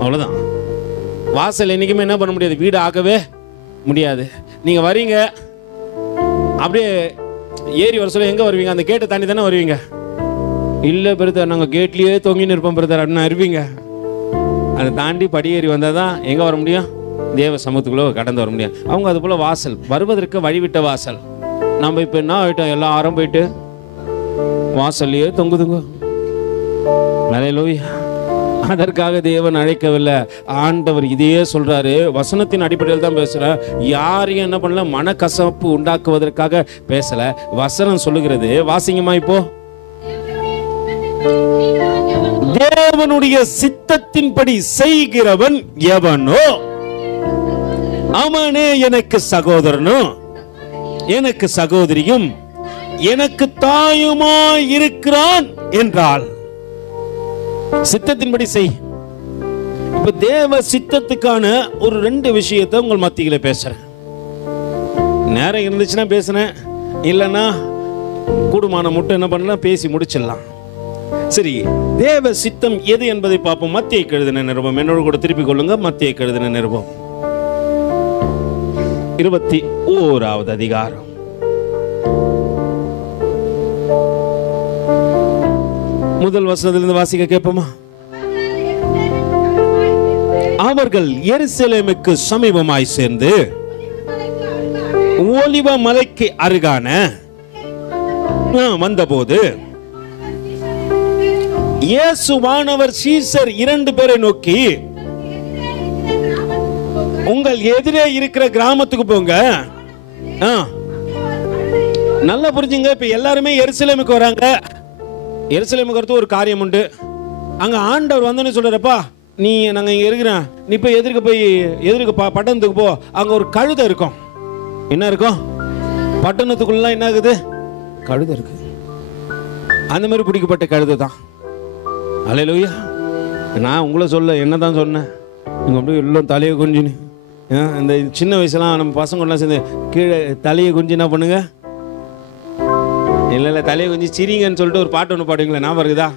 அவ்வளவுதான். வாசல் என்னைக்குமே என்ன பண்ண முடியாது, வீடு ஆகவே முடியாது. நீங்க வரீங்க, அப்படியே ஏறி வர சொல்ல எங்க வருவீங்க? அந்த கேட்டை தாண்டி தானே வருவீங்க. இல்ல பிரதர், நாங்க கேட்லயே தொங்கின்னு இருப்போம் பிரதர் அப்படின்னு இருப்பீங்க. அதை தாண்டி படியேறி வந்தால் தான் எங்கே வர முடியும்? தேவ சமூகத்துக்குள்ளே கடந்து வர முடியும். அவங்க அது போல் வாசல், வருவதற்கு வழிவிட்ட வாசல். நம்ம இப்போ என்ன ஆகிட்டோம், எல்லாரும் போயிட்டு வாசல்லையே தொங்குதுங்க. ஹல்லேலூயா. அதற்காக தேவன் அழைக்கவில்லை. ஆண்டவர் இதையே சொல்றாரு, வசனத்தின் அடிப்படையில் தான் பேசுற. யாரையும் என்ன பண்ணல, மனக்கசப்பு உண்டாக்குவதற்காக பேசல. வசனம் சொல்லுகிறது, வாசிங்கம்மா. இப்போ தேவனுடைய சித்தத்தின்படி செய்கிறவன் எவனோ அவனே எனக்கு சகோதரனும் எனக்கு சகோதரியும் எனக்கு தாயுமாய் இருக்கிறான் என்றால். சித்தத்தின்படி செய். இப்ப தேவ சித்தத்துக்கான ஒரு 2 விஷயத்தை உங்கள் மத்தியில பேசுறேன். நேரம் இருந்துச்சுன்னா பேசுறேன், இல்லைன்னா கூடுமான மட்டும் என்ன பண்ணலாம், பேசி முடிச்சிடலாம். சரி, தேவ சித்தம் எது என்பதை பார்ப்போம். மத்தேயுக்கு எழுதின நிருபம், என்னோடு கூட திருப்பிக் கொள்ளுங்க. மத்தேயுக்கு எழுதின நிருபம் 21வது அதிகாரம். முதல் வசனத்திலிருந்து வாசிக்க கேட்போமா? அவர்கள் எருசலேமுக்கு சமீபமாய் சேர்ந்து ஒலிவ மலைக்கு அருகான வந்தபோது இயேசுவானவர் சீசர் 2 பேரை நோக்கி, உங்கள் எதிரே இருக்கிற கிராமத்துக்கு போங்க. நல்லா புரிஞ்சுங்க. இப்ப எல்லாருமே எருசலேமுக்கு வராங்க. எருசலேமுக்கு வரது ஒரு காரியம் உண்டு. அங்க ஆண்டவர் வந்தோன்னு சொல்றப்பா, நீ நாங்க இங்க இருக்கிறேன், நீ போய் எதிர்க்கு பட்டணத்துக்கு போ. அங்க ஒரு கழுதை இருக்கும். என்ன இருக்கும்? பட்டணத்துக்குள்ள என்ன ஆகுது? கழுதை இருக்கு. அந்த மாதிரி பிடிக்கப்பட்ட கழுதை தான். அல்லேலூயா. நான் உங்களை சொல்ல என்னதான் சொன்னேன், நீங்க அப்படியே எல்லாம் தலையை குஞ்சின்னு, இந்த சின்ன வயசுலாம் நம்ம பசங்கள்லாம் சேர்ந்து கீழே தலையை குஞ்சு என்ன பண்ணுங்க, இல்லை தலையை குஞ்சு சிரிங்கன்னு சொல்லிட்டு ஒரு பாட்டு ஒன்று பாடுவீங்களா, ஞாபகம் இருக்குதா?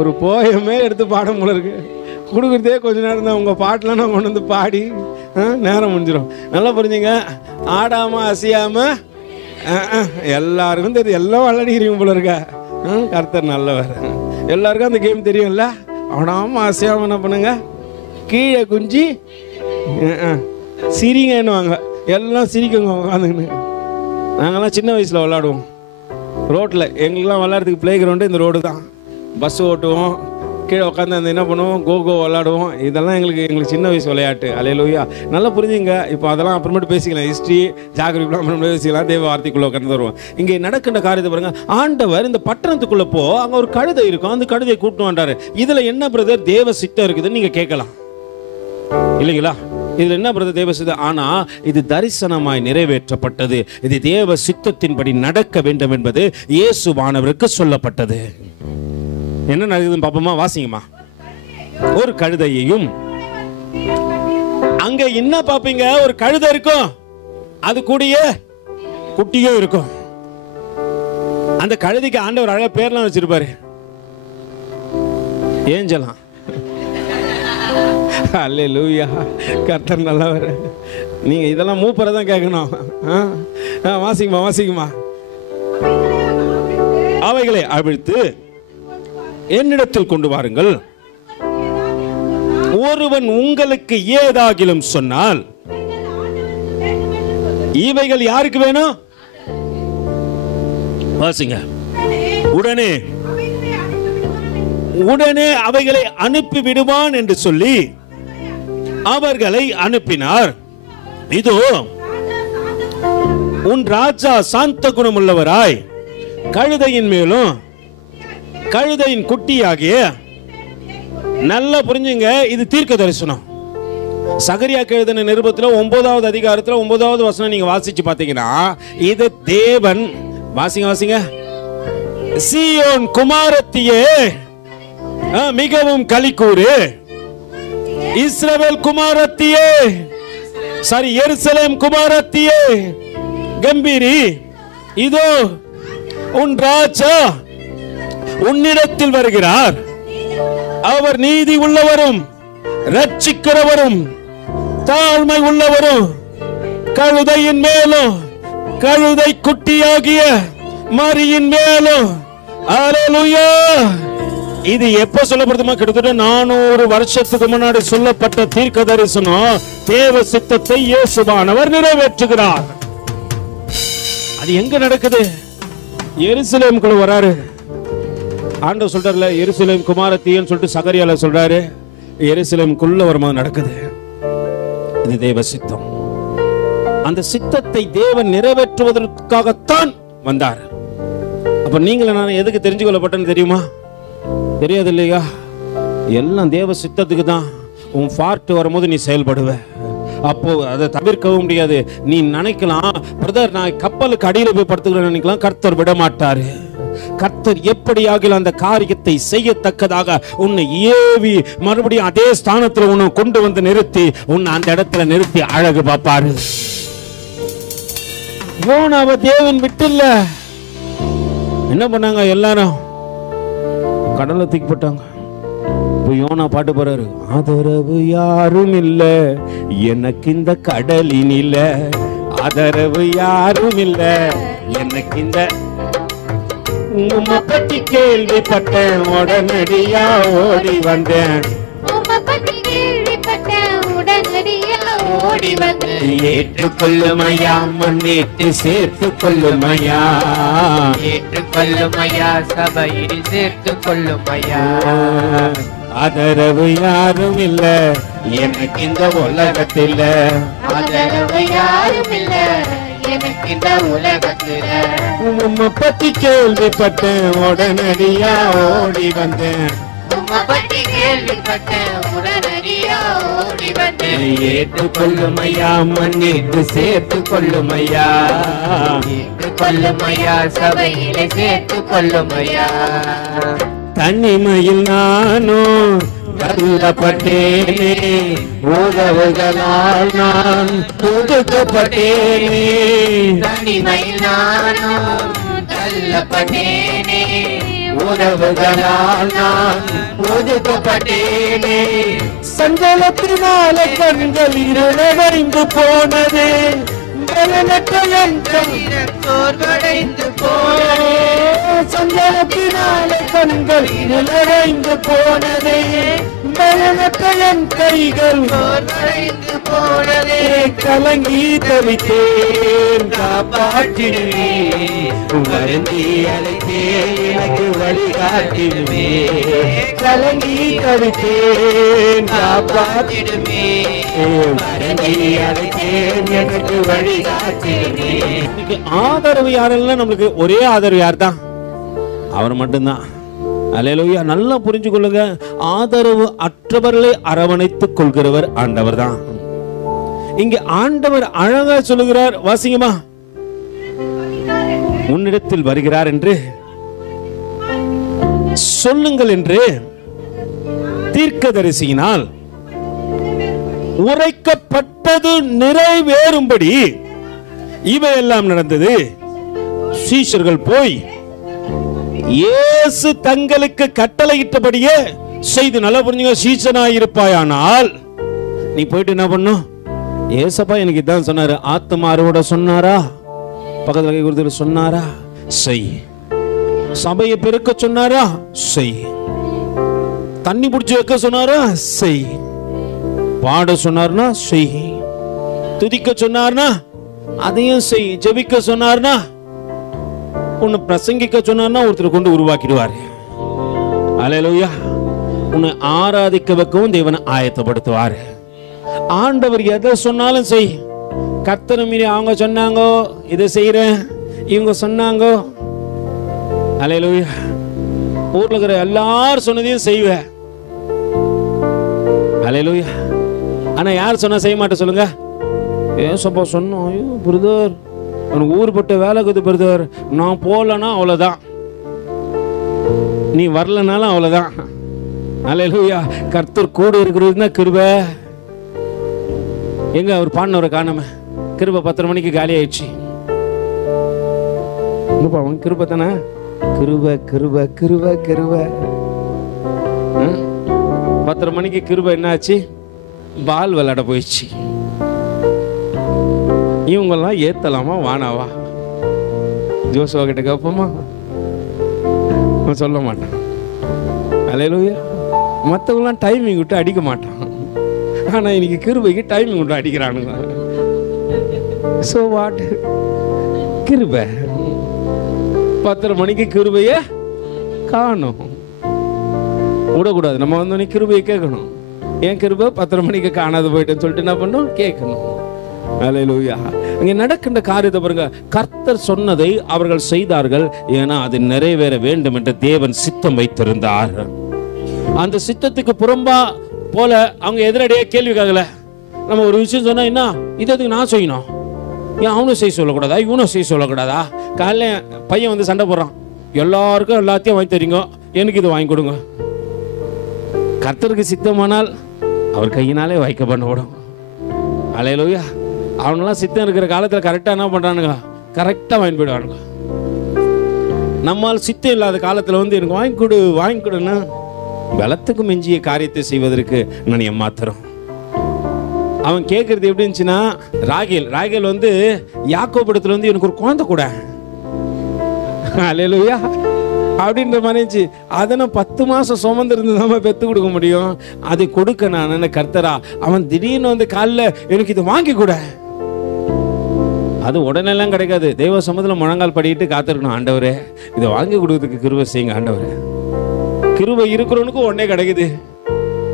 ஒரு போயமே எடுத்து பாடம் போல இருக்கு. கொடுக்குறதே கொஞ்ச நேரம் தான். உங்கள் பாட்டெலாம் நான் கொண்டு வந்து பாடி நேரம் முடிஞ்சிடும். நல்லா புரிஞ்சுங்க. ஆடாம அசையாம எல்லாருக்கும் தெரியும். எல்லாம் விளையாடிக்கிறீங்க போல இருக்க. கர்த்தர் நல்லவர். எல்லாருக்கும் அந்த கேம் தெரியும்ல. ஆடாம அசையாம என்ன பண்ணுங்க, கீழே குஞ்சி சிரிங்கன்னுவாங்க. எல்லாம் சிரிக்குங்க உட்காந்துன்னு. நாங்கள்லாம் சின்ன வயசில் விளாடுவோம் ரோட்டில். எங்களுக்கெல்லாம் விளையாடுறதுக்கு பிளே கிரவுண்டு இந்த ரோடு தான். பஸ் ஓட்டுவோம், கீழே உட்காந்து அந்த என்ன பண்ணுவோம், கோகோ விளாடுவோம். இதெல்லாம் எங்களுக்கு சின்ன வயசு விளையாட்டு. அல்லேலூயா. நல்லா புரிஞ்சுங்க. இப்போ அதெல்லாம் அப்புறமேட்டு பேசிக்கலாம். ஹிஸ்ட்ரி ஜாகிரபிலாம் அப்புறமேட்டு பேசிக்கலாம். தேவ வார்த்தைக்குள்ளே உட்காந்து வருவோம். இங்கே நடக்கின்ற காரியத்தை பாருங்க. ஆண்டவர் இந்த பட்டணத்துக்குள்ளே போ, அங்கே ஒரு கழுதை இருக்கும், அந்த கழுதையை கூட்டு வந்தாரு. இதில் என்ன பிரதர் தேவ சித்தம் இருக்குதுன்னு நீங்கள் கேட்கலாம் இல்லைங்களா? இதுல என்ன பிரதர் தேவ சித்தம்? ஆனா இது தரிசனமாய் நிறைவேற்றப்பட்டது. இது தேவ சித்தத்தின்படி நடக்க வேண்டும் என்பது இயேசுவானவருக்கு சொல்லப்பட்டது. என்ன நடக்குதுன்னு பாப்போமா? வாசிங்கம்மா. ஒரு கழுதையையும், அங்க என்ன பாப்பீங்க, ஒரு கழுதை இருக்கும், அது கூடிய குட்டியும் இருக்கும். அந்த கழுதைக்கு ஆண்டவர் அழகா பேர்லாம் வச்சிருப்பாரு. ஏஞ்சலாம். அல்லேலூயா. கர்த்தர் நல்லவர். நீங்க இதெல்லாம் மூப்பரை தான் கேட்கணும். வாசிக்குமா. அவைகளை அவிழ்த்து என்னிடத்தில் கொண்டு வாருங்கள். ஒருவன் உங்களுக்கு ஏதாகிலும் சொன்னால், இவைகள் யாருக்கு வேணும்? வாசிங்க. உடனே அவைகளை அனுப்பி விடுவான் என்று சொல்லி அவர்களை அனுப்பினார். இதோ உன் ராஜா சாந்த குணம் உள்ளவராய் கழுதையின் மேலும் கழுதையின் குட்டியாகிய, நல்லா புரிஞ்சுங்க, இது தீர்க்க தரிசனம். சகரியா எழுதின நிருபத்தில் 9வது அதிகாரத்தில் 9வது வசனம் நீங்க வாசிச்சு பார்த்தீங்கன்னா, இது தேவன். வாசிங்க. சீயோன் குமாரத்தியே மிகவும் களிக்கூறு, இஸ்ரவேல் குமாரத்தியே, சாரி எருசலேம் குமாரத்தியே கம்பீரி, இதோ உன் ராஜா உன்னிடத்தில் வருகிறார். அவர் நீதி உள்ளவரும் ரட்சிக்கிறவரும் தாழ்மை உள்ளவரும், கழுதையின் மேலும் கழுதை குட்டியாகிய மரியின் மேலும். அல்லேலூயா. இது எப்ப சொல்லப்படுதுமா? கிட்டத்தட்ட 400 வருஷத்துக்கு முன்னாடி சொல்லப்பட்ட தீர்க்க தரிசனம். தேவ சித்தத்தை இயேசுவானவர் நிறைவேற்றுகிறார். அது எங்க நடக்குது? எருசலேமுக்குள்ள வராரு. ஆண்டவர் சொல்றாருல, எருசலேம் குமாரத்தியன்னு சொல்லிட்டு சகரியால சொல்றாரு. எருசலேமுக்குள்ள வரும்போது நடக்குது. இது தேவ சித்தம். அந்த சித்தத்தை தேவன் நிறைவேற்றுவதற்காகத்தான் வந்தார். அப்ப நீங்கள நான் எதுக்கு தெரிஞ்சு கொள்ளப்பட்டேன்னு தெரியுமா? தெரியாது இல்லையா? எல்லாம் தேவ சித்தத்துக்கு தான். உன் ஃபார்ட் வரும்போது நீ செயல்படுவ. அப்போ அதை தவிர்க்கவும் முடியாது. நீ நினைக்கலாம், பிரதர் நான் கப்பலுக்கு அடியில் போய் படுத்துக்கிறேன் நினைக்கலாம். கர்த்தர் விட மாட்டாரு. கர்த்தர் எப்படியாகிலும் அந்த காரியத்தை செய்யத்தக்கதாக உன்னை ஏவி மறுபடியும் அதே ஸ்தானத்தில் உன்னை கொண்டு வந்து நிறுத்தி உன்னை அந்த இடத்துல நிறுத்தி அழகு பார்ப்பாரு. யோனாவை தேவன் விட்டுல என்ன பண்ணாங்க? எல்லாரும் கடல்ல தூக்கி போட்டாங்க. யோனா பாட்டு போறாரு, ஆதரவு யாரும் இல்ல எனக்கு இந்த கடலின் இல்ல, ஆதரவு யாரும் இல்ல எனக்கு இந்த. உம்மை பத்தி கேள்விப்பட்டேன், உடனடியா ஓடி வந்தேன். ஏற்றுக்கொள்ளுமையா, மன்னித்து சேர்த்து கொள்ளுமையா, ஏற்றுக்கொள்ளுமையா, சபையில் சேர்த்து கொள்ளுமையா. ஆதரவு யாரும் இல்ல எனக்கு இந்த உலகத்தில், ஆதரவு யாரும் இல்ல எனக்கு இந்த உலகத்தில். உம்மை பத்தி கேள்விப்பட்டேன், உடனடியா ஓடி வந்தேன். உம்மை பத்தி கேள்விப்பட்டேன், உடனடியா ஓடி வந்தேன். ஏற்றுக்கொள்ளுமையா, மன்னித்து சேர்த்து கொள்ளுமையா, ஏற்றுக்கொள்ளுமையா, சபையிலே சேர்த்து கொள்ளுமையா. தனிமையில் நானும் தள்ளப்பட்டேனே, உறவுகளால் நான் ஒதுக்கப்பட்டேனே. தனிமையில் நானும் தள்ளப்பட்டேனே, உறவுகளால் நான் ஒதுக்கப்பட்டேனே. சஞ்சலத்தினால கண்கள் இருளடைந்து போனதே, சோர்வடைந்து போனதே. சஞ்சலத்தினால கண்கள் இருளடைந்து போனதே, பலனற்ற என் கைகள் சோர்வடைந்து போனதே. கலங்கி தவித்தேன், காப்பாற்றிடுவே. வருந்தி அழைத்தேன், எனக்கு வழிகாட்டிடுவே. கலங்கி தவித்தேன், காப்பாற்றிடுவே. வருந்தி அழைத்தேன், எனக்கு வழிகாட்டிடுவே. ஆதரவு யாரெல்லாம் நம்மளுக்கு ஒரே ஆதரவு யார் தான்? அவர் மட்டும்தான். அல்லேலூயா. நல்லா புரிஞ்சு கொள்ளுங்க. ஆதரவு அற்றவர்களை அரவணைத்துக் கொள்கிறவர் ஆண்டவர் தான். இங்க ஆண்டவர் அழகா சொல்லுகிறார், வாசிங்கம்மா. உன்னிடத்தில் வருகிறார் என்று சொல்லுங்கள் என்று தீர்க்கதரிசியினால் உரைக்கப்பட்டது நிறைவேறும்படி இவையெல்லாம் நடந்தது. சீஷர்கள் போய் இயேசு தங்களுக்கு கட்டளையிட்டபடியே செய்து. நல்லா புரிஞ்சுங்க. சீசனாயிருப்பாயானால் நீ போயிட்டு என்ன பண்ணும்? ஏசப்பா எனக்கு இதான் சொன்னாரு. ஆத்மா அறுவடை சொன்னாரா? பக்கத்துல கை கொடுத்து சொன்னாரா? செய். சபையை பெருக்க சொன்னாரா? செய். தண்ணி பிடிச்சு வைக்க சொன்னாரா? செய். பாட சொன்னார்னா செய். துதிக்க சொன்னார்னா அதையும் செய். ஜெபிக்க சொன்னார்னா, உன்னை பிரசங்கிக்க சொன்னார்னா ஒருத்தர் கொண்டு உருவாக்கிடுவாரு. அல்லேலூயா. உன்னை ஆராதிக்க வைக்கவும் தேவனை ஆயத்தப்படுத்துவாரு. ஆண்டவர் எதை சொன்னாலும் செய். கர்த்தரை மீறி அவங்க சொன்னாங்கோ இதை செய்யறேன், இவங்க சொன்னாங்கோ. அல்லேலூயா. ஊர்ல இருக்கிற எல்லாரும் சொன்னதையும் செய்வேன். அல்லேலூயா. ஆனா யார் சொன்னா செய்ய மாட்டேன் சொல்லுங்க? ஏசப்பா சொன்னோம். ஐயோ பிரதர், உனக்கு ஊர்பட்ட வேலை இருக்குது பிரதர், நான் போலன்னா அவ்வளவுதான், நீ வரலனாலும் அவ்வளவுதான். அல்லேலூயா. கர்த்தர் கூட இருக்கிறது தான் கிருபை. எங்க அவர் பாடினவரை காணாம, கிருபை 10 மணிக்கு காலி ஆயிடுச்சு. அவன் கிருபை தானே, கிருபை கிருபை கிருபை கிருபை. 10 மணிக்கு கிருபை என்னாச்சு, பால் விளையாட போயிடுச்சு. இவங்கெல்லாம் ஏத்தலாமா வானாவா? ஜோசுவா கிட்ட கேட்போமா? சொல்ல மாட்டான். அல்லேலூயா. மற்றவங்களாம் டைமிங் விட்டு அடிக்க மாட்டான். ஆனா இன்னைக்கு கிருபைக்கு டைமிங் விட்டு அடிக்கிறானுங்க. So what? கிருபை 10 மணிக்கு கிருபைய காணும். விடக்கூடாது. நம்ம வந்து கிருபையை கேட்கணும். ஏன் கிருபை 10 மணிக்கு காணாது போயிட்டேன்னு சொல்லிட்டு என்ன பண்ணணும், கேட்கணும். அல்லேலூயா. இங்க நடக்கின்ற காரியத்தை பாருங்க. கர்த்தர் சொன்னதை அவர்கள் செய்தார்கள். ஏன்னா அது நிறைவேற வேண்டும் என்று தேவன் சித்தம் வைத்திருந்தார். அந்த சித்தத்துக்கு புறம்பா போல அவங்க எதிரடியே கேள்வி கேட்கல. நம்ம ஒரு விஷயம் சொன்னா, என்ன இது நான் செய்யணும், ஏன் அவனும் செய்ய சொல்லக்கூடாதா, இவனும் செய்ய சொல்லக்கூடாதா? காலைல பையன் வந்து சண்டை போடுறான், எல்லாருக்கும் எல்லாத்தையும் வாங்கி தரீங்க, எனக்கு இது வாங்கி கொடுங்க. கர்த்தருக்கு சித்தமானால் அவர் கையினாலே வாய்க்க பண்ணப்படும். அல்லேலூயா. அவனெல்லாம் சித்தம் இருக்கிற காலத்தில் கரெக்டாக என்ன பண்ணுறானுங்க, கரெக்டாக வாங்கி போயிடுவானுங்க. நம்மால் சித்தம் இல்லாத காலத்தில் வந்து எனக்கு வாங்கி கொடு வாங்கி கொடுன்னா பலத்துக்கு மிஞ்சிய காரியத்தை செய்வதற்கு நான் ஏமாத்துறோம். அவன் கேட்கறது எப்படி இருந்துச்சுன்னா, ராகேல் வந்து யாக்கோபு இடத்துல வந்து எனக்கு ஒரு குழந்தை கூட, அல்லேலூயா, அப்படின்ற மாதிரி இருந்துச்சு. அதை நான் 10 மாசம் சுமந்து இருந்து தான் பெற்று கொடுக்க முடியும். அதை கொடுக்க நான் கர்த்தரா. அவன் திடீர்னு வந்து காலில் எனக்கு இதை வாங்கி கூட, அது உடனெல்லாம் கிடைக்காது. தெய்வ சமூகத்தில் முழங்கால் படிக்கிட்டு காத்திருக்கணும். ஆண்டவரே இதை வாங்கி கொடுக்கறதுக்கு கிருபை செய்யுங்க ஆண்டவரே. கிருபை இருக்கிறவனுக்கு உடனே கிடைக்குது,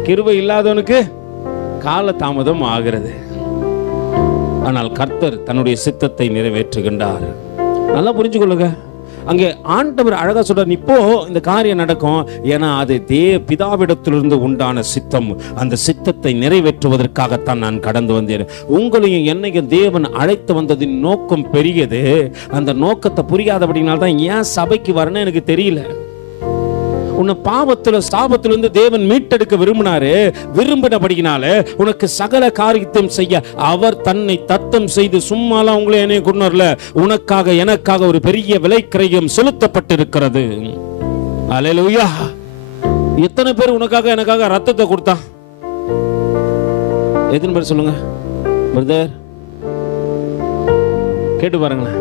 கிருபை இல்லாதவனுக்கு கால தாமதம் ஆகிறது. ஆனால் கர்த்தர் தன்னுடைய சித்தத்தை நிறைவேற்றுகின்றார். நல்லா புரிஞ்சுக்கொள்ளுங்க. அங்கே ஆண்டவர் அழகா சொல்றார், இப்போ இந்த காரியம் நடக்கும். ஏன்னா அது பிதாவிடத்திலிருந்து உண்டான சித்தம். அந்த சித்தத்தை நிறைவேற்றுவதற்காகத்தான் நான் கடந்து வந்தேன். உங்களையும் என்னையும் தேவன் அழைத்து வந்ததின் நோக்கம் பெரியது. அந்த நோக்கத்தை புரியாதபடினால்தான் ஏன் சபைக்கு வரணும்னு எனக்கு தெரியல. உன்னை பாவத்துல சாபத்திலிருந்து தேவன் மீட்டெடுக்க விரும்பினபடினால உனக்கு சகல காரியத்தையும் செய்ய அவர் தன்னை தத்தம் செய்து சும்மாலாம் உங்களை என்னைய கொண்டு வரல. உனக்காக எனக்காக ஒரு பெரிய விலைக்கிரயம் செலுத்தப்பட்டிருக்கிறது. அல்லேலூயா. எத்தனை பேர் உனக்காக எனக்காக ரத்தத்தை கொடுத்தான்? எத்தனை பேர் சொல்லுங்க பிரதர், கேட்டு பாருங்களேன்.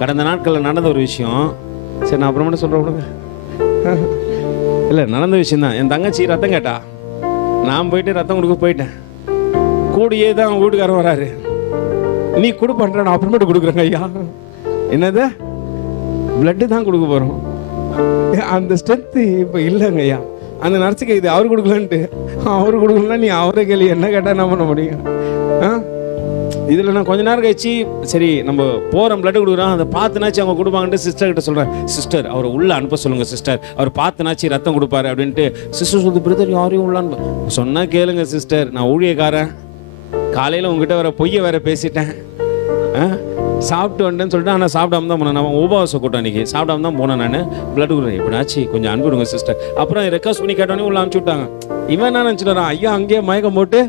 கடந்த நாட்களில் நடந்த ஒரு விஷயம். சரி, நான் அப்புறமேட்டு சொல்றேன். இல்லை, நடந்த விஷயம் தான். என் தங்கச்சி ரத்தம் கேட்டா, நான் போயிட்டு ரத்தம் கொடுக்க போயிட்டேன். கூடியே தான் வீட்டுக்காரன் வராரு, நீ கொடு பண்ற, நான் அப்புறமேட்டு கொடுக்குறேங்க ஐயா. என்னது, பிளட்டு தான் கொடுக்க போறோம். அந்த ஸ்ட்ரென்த்து இப்போ இல்லைங்க ஐயா. அந்த நர்ஸுக்கு இது அவர் கொடுக்கலன்ட்டு, அவரு கொடுக்கலன்னா நீ அவரை கேள்வி என்ன கேட்டா என்ன பண்ண முடியும்? இதில் நான் கொஞ்ச நேரம் கழிச்சு, சரி நம்ம போகிறோம் பிளட் கொடுக்குறோம், அதை பார்த்துனாச்சு அவங்க கொடுப்பாங்கன்ட்டு சிஸ்டர் கிட்ட சொல்கிறேன். சிஸ்டர் அவரை உள்ளே அனுப்ப சொல்லுங்கள் சிஸ்டர், அவர் பார்த்துனாச்சு ரத்தம் கொடுப்பாரு அப்படின்ட்டு. சிஸ்டர் சொல்லுது, பிரதர் யாரையும் உள்ள அனுப்ப சொன்னால் கேளுங்க சிஸ்டர், நான் ஊழியக்காரன், காலையில் உங்ககிட்ட வேற பொய்யை வேற பேசிட்டேன், சாப்பிட்டு வந்தேன்னு சொல்லிட்டு. ஆனால் சாப்பிடாம தான் போனேன். நான் உபவாச கூட்டம் அன்றைக்கி சாப்பிடாம தான் போனேன். நான் பிளட் கொடுக்குறேன், எப்படினாச்சு கொஞ்சம் அனுப்பிவிடுங்க சிஸ்டர். அப்புறம் ரெக்வஸ்ட் பண்ணி கேட்டோன்னே உள்ள அனுப்பிச்சு விட்டாங்க. இவன் என்ன நினச்சிட்டு வரான், ஐயா அங்கேயே மயக்கம் போட்டு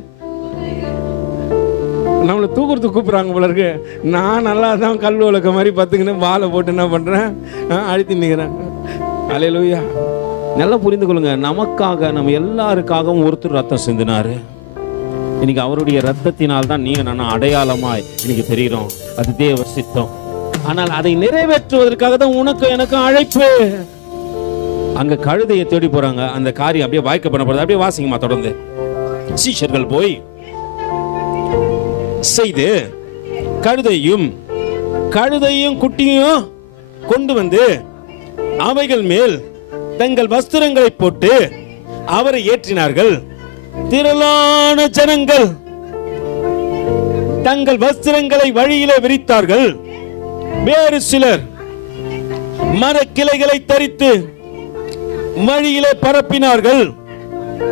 நம்மளை தூக்குறதுக்கு கூப்பிட்றாங்க போல இருக்கு. நான் நல்லா தான் கல் உலக்க மாதிரி பார்த்துக்கின்னு வாழை போட்டு என்ன பண்ணுறேன், அழுத்தி நிற்கிறேன். அல்லேலூயா. நல்லா புரிந்து கொள்ளுங்க. நமக்காக, நம்ம எல்லாருக்காகவும் ஒருத்தர் ரத்தம் சிந்தினாரு. இன்னைக்கு அவருடைய ரத்தத்தினால் தான் நீங்க நான் அடையாளமாய் இன்னைக்கு தெரிகிறோம். அது தேவ சித்தம். ஆனால் அதை நிறைவேற்றுவதற்காக தான் உனக்கு எனக்கு அழைப்பு. அங்க கழுதையை தேடி போறாங்க. அந்த காரியம் அப்படியே வாய்க்க பண்ணப்படுது. அப்படியே வாசிங்கம்மா தொடர்ந்து. சீஷர்கள் போய் செய்து கழுதையும் குட்டியும் கொண்டு வந்து அவைகள் மேல் தங்கள் வஸ்திரங்களை போட்டு அவரை ஏற்றினார்கள். திரளான ஜனங்கள் தங்கள் வஸ்திரங்களை வழியிலே விரித்தார்கள். வேறு சிலர் மரக்கிளைகளை தரித்து வழியிலே பரப்பினார்கள்.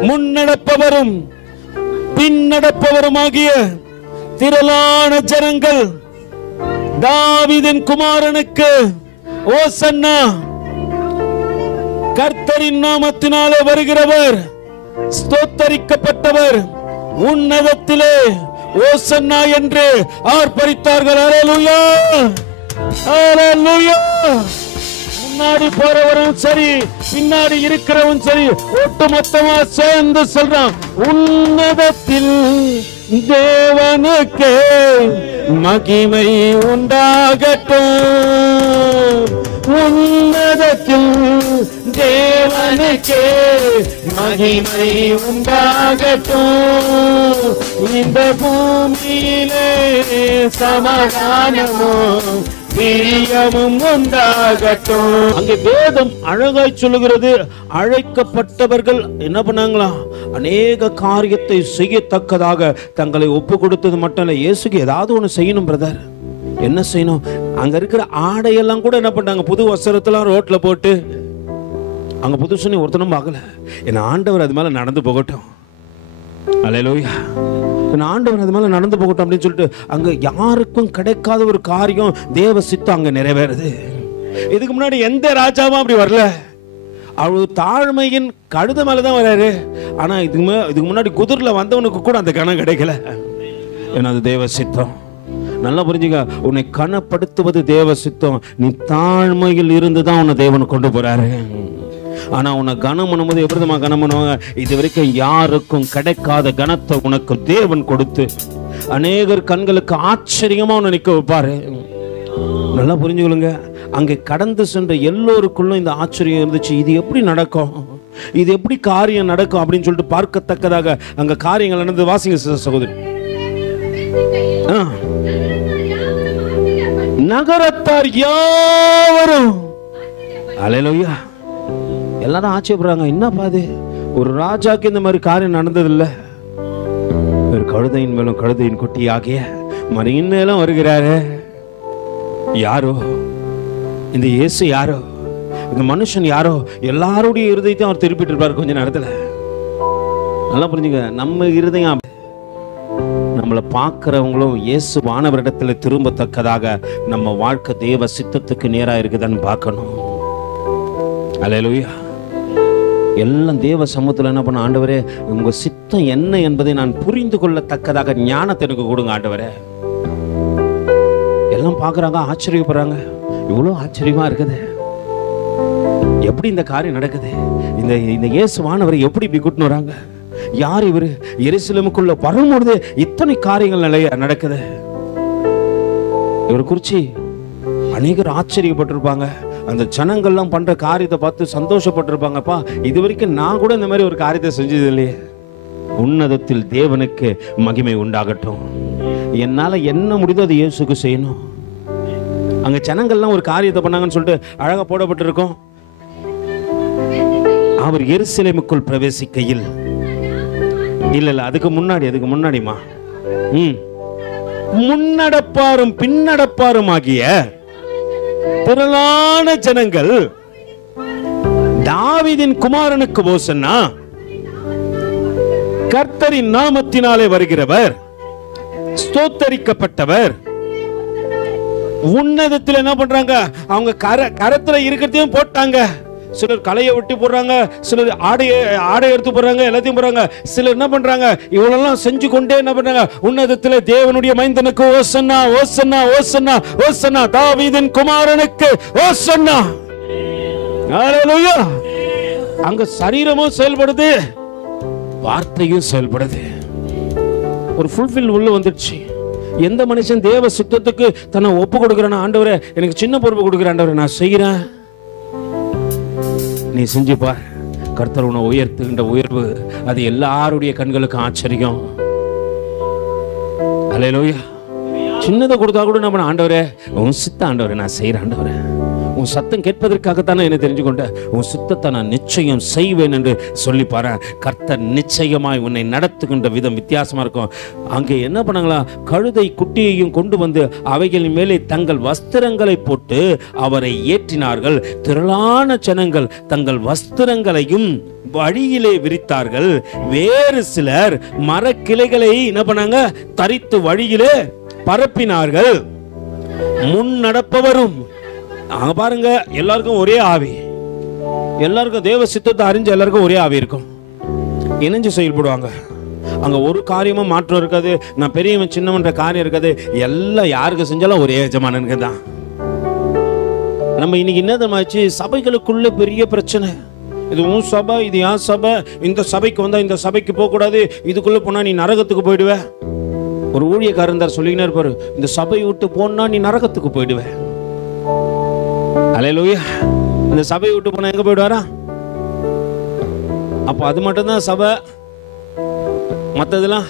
முன்னடப்பவரும் பின்னடப்பவருமாகிய திரளான ஜனங்கள் தாவீதின் குமாரனுக்கு ஓசன்னா கர்த்தரின் நாமத்தினாலே வருகிறவர் ஸ்தோத்தரிக்கப்பட்டவர், உன்னதத்திலே ஓசன்னா என்று ஆர்ப்பரித்தார்கள். அல்லேலூயா, அல்லேலூயா. முன்னாடி போறவரும் சரி, பின்னாடி இருக்கிறவன் சரி, ஒட்டுமொத்தமா சேர்ந்து சொல்றான், உன்னதத்தில் தேவனுக்கு மகிமை உண்டாகட்டும், உன்னதத்தில் தேவனுக்கு மகிமை உண்டாகட்டும், இந்த பூமியிலே சமாதானமும் பிரியமும் உண்டாகட்டும். அங்கே வேதம் அழகாய் சொல்லுகிறது, அழைக்கப்பட்டவர்கள் என்ன பண்ணாங்களா, அநேக காரியத்தை செய்யத்தக்கதாக தங்களை ஒப்பு கொடுத்தது மட்டும் இல்லை, இயேசுக்கு ஏதாவது ஒன்று செய்யணும் பிரதர். என்ன செய்யணும்? அங்க இருக்கிற ஆடையெல்லாம் கூட என்ன பண்ணாங்க, புது வஸ்திரத்தெல்லாம் ரோட்ல போட்டு, அங்க புதுசுன்னு ஒருத்தனும் பார்க்கல, என் ஆண்டவர் அது மேல நடந்து போகட்டும், அல்லேலூயா, என் ஆண்டவர் அது மேல நடந்து போகட்டும் அப்படின்னு சொல்லிட்டு அங்க யாருக்கும் கிடைக்காத ஒரு காரியம் தேவ சித்தம் அங்க நிறைவேறுது. இதுக்கு முன்னாடி எந்த ராஜாவும் அப்படி வரல. அவ்வளவு தாழ்மையின் கழுத மேலதான் வராரு. ஆனா இதுக்கு முன்னாடி குதிரைல வந்தவனுக்கு கூட அந்த கணம் கிடைக்கல. ஏன்னா அது தேவ சித்தம். நல்லா புரிஞ்சுங்க, உன்னை கனப்படுத்துவது தேவ சித்தம். நீ தாழ்மையில் இருந்துதான் உன்னை தேவனை கொண்டு போறாரு. ஆனா உன்னை கனம் பண்ணும்போது எப்படிமா கனம் பண்ணுவாங்க? இது வரைக்கும் யாருக்கும் கிடைக்காத கனத்தை உனக்கு தேவன் கொடுத்து அநேகர் கண்களுக்கு ஆச்சரியமா உன்னை நிற்க வைப்பாரு. நல்லா புரிஞ்சுக்கொள்ளுங்க. அங்கே கடந்து சென்ற எல்லோருக்குள்ளும் இந்த ஆச்சரியம் இருந்துச்சு. இது எப்படி நடக்கும், இது எப்படி காரியம் நடக்கும் அப்படின்னு சொல்லிட்டு பார்க்கத்தக்கதாக அங்க காரியங்கள் நடந்து. வாசிங்க சகோதரி. நகரத்தார் யாவரும் அல்லேலூயா எல்லாரும் ஆச்சரியப்படுறாங்க. என்ன பாது, ஒரு ராஜாக்கு இந்த மாதிரி காரியம் நடந்ததில்லை. ஒரு கழுதையின் மேலும் கழுதையின் குட்டி ஆகிய மரியின் மேலும் வருகிறாரு. யாரோ இந்த இயேசு, யாரோ இந்த மனுஷன், யாரோ எல்லாருடைய இருதயத்தையும் அவர் திருப்பிட்டு இருப்பார் கொஞ்ச நேரத்துல. நல்லா புரிஞ்சுங்க, நம்ம இருதயம் நம்மளை பார்க்கிறவங்களும் இயேசு வானவரிடத்துல திரும்பத்தக்கதாக நம்ம வாழ்க்கை தேவ சித்தத்துக்கு நேரா இருக்குதான்னு பார்க்கணும். அல்லேலூயா. எல்லாம் தேவ சமூகத்தில் என்ன பண்ண, ஆண்டவரே உங்க சித்தம் என்ன என்பதை நான் புரிந்து கொள்ளத்தக்கதாக ஞானத்தை எனக்கு கொடுங்க ஆண்டவரே. எல்லாம் பார்க்கறாங்க, ஆச்சரியப்படுறாங்க. இவ்வளவு ஆச்சரியமா இருக்குது, எப்படி இந்த காரியம் நடக்குது, இந்த இயேசுவானவரை எப்படி இப்படி கூட்டின்னு வராங்க, யார் இவரு, எருசலேமுக்குள்ள வரும்பொழுது இத்தனை காரியங்கள் நடக்குது. இவர் குறிச்சி அநேகர் ஆச்சரியப்பட்டிருப்பாங்க. அந்த ஜனங்கள்லாம் பண்ற காரியத்தை பார்த்து சந்தோஷப்பட்டிருப்பாங்கப்பா, இது வரைக்கும் நான் கூட இந்த மாதிரி ஒரு காரியத்தை செஞ்சது இல்லையே. உன்னதத்தில் தேவனுக்கு மகிமை உண்டாகட்டும். என்னால என்ன முடியுதோ அது இயேசுக்கு செய்யணும். அங்க ஜனங்கள்லாம் ஒரு காரியத்தை பண்ணாங்கன்னு சொல்லிட்டு அழகா போடப்பட்டிருக்கோம். அவர் எருசலேமுக்குள் பிரவேசிக்கையில், இல்ல அதுக்கு முன்னாடிமா முன்னடப்பாரும் பின்னடப்பாரும் ஆகிய திரளான ஜனங்கள் தாவீதின் குமாரனுக்கு ஓசன்னா, கர்த்தரின் நாமத்தினாலே வருகிறவர் ஸ்தோத்தரிக்கப்பட்டவர். உன்னதத்தில் என்ன பண்றாங்க, அவங்க கரத்துல இருக்கிறதையும் போட்டாங்க. சிலர் கலையை ஒட்டி போடுறாங்க, சிலர் ஆடை எடுத்து போடுறாங்க, எல்லாத்தையும் போடுறாங்க. சிலர் என்ன பண்றாங்க, இவளெல்லாம் செஞ்சு கொண்டே என்ன பண்றாங்க, உன்னதத்தில் தேவனுடைய மைந்தனுக்கு ஓசன்னா, ஓசன்னா, ஓசன்னா, ஓசன்னா, தாவீதின் குமாரனுக்கு ஓசன்னா. அல்லேலூயா. அங்க சரீரமும் செயல்படுது, வார்த்தையும் செயல்படுது. ஒரு ஃபுல்ஃபில் உள்ள வந்துடுச்சு. எந்த மனுஷன் தேவ சித்தத்துக்கு தன்னை ஒப்பு கொடுக்குறான, ஆண்டவரே எனக்கு சின்ன பொறுப்பு கொடுக்குற ஆண்டவரே நான் செய்கிறேன், நீ செஞ்சுப்பார், கர்த்தர் உன்னை உயர்த்துகின்ற உயர்வு அது எல்லாருடைய கண்களுக்கு ஆச்சரியம். அல்லேலூயா. சின்னதை கொடுத்தா கூட நம்ம, ஆண்டவரே உன் சித்த ஆண்டவரே நான் செய்கிறேன், ஆண்டவரே உன் சத்தம் கேட்பதற்காகத்தானே என்ன தெரிஞ்சுக்கொண்ட, உன் சித்தத்தை நான் நிச்சயம் செய்வேன் என்று சொல்லி பாரு. கர்த்தர் நிச்சயமாய் உன்னை நடத்துகின்ற விதம் வித்தியாசமா இருக்கும். அங்கே என்ன பண்ணாங்களா, கழுதை குட்டியையும் கொண்டு வந்து அவைகளின் மேலே தங்கள் வஸ்திரங்களை போட்டு அவரை ஏற்றினார்கள். திரளான ஜனங்கள் தங்கள் வஸ்திரங்களையும் வழியிலே விரித்தார்கள். வேறு சிலர் மரக்கிளைகளை என்ன பண்ணாங்க, தரித்து வழியிலே பரப்பினார்கள். முன் நடப்பவரும், அங்க பாருங்க, எல்லாருக்கும் ஒரே ஆவி. எல்லாருக்கும் தேவ சித்தத்தை அறிஞ்ச எல்லாருக்கும் ஒரே ஆவி இருக்கும், இணைஞ்சு செயல்படுவாங்க. அங்க ஒரு காரியமும் மாற்றம் இருக்காது, நான் பெரியவன் சின்னவன்ற காரியம் இருக்காது. எல்லாம் யாருக்கு செஞ்சாலும் ஒரே எஜமானனுக்கு தான். நம்ம இன்னைக்கு என்ன தெரியுமாச்சு, சபைகளுக்குள்ள பெரிய பிரச்சனை. இது உன் சபை, இது என் சபை, இந்த சபைக்கு வந்தா இந்த சபைக்கு போக கூடாது, இதுக்குள்ள போனா நீ நரகத்துக்கு போயிடுவ. ஒரு ஊழியக்காரர் சொல்லிக்கினே இருப்பாரு, இந்த சபை விட்டு போனா நீ நரகத்துக்கு போயிடுவ. அல்லேலூயா. இந்த சபையை விட்டு போனா எங்க போயிடுவாரா? அப்ப அது மட்டும்தான் சபை, மற்றதெல்லாம்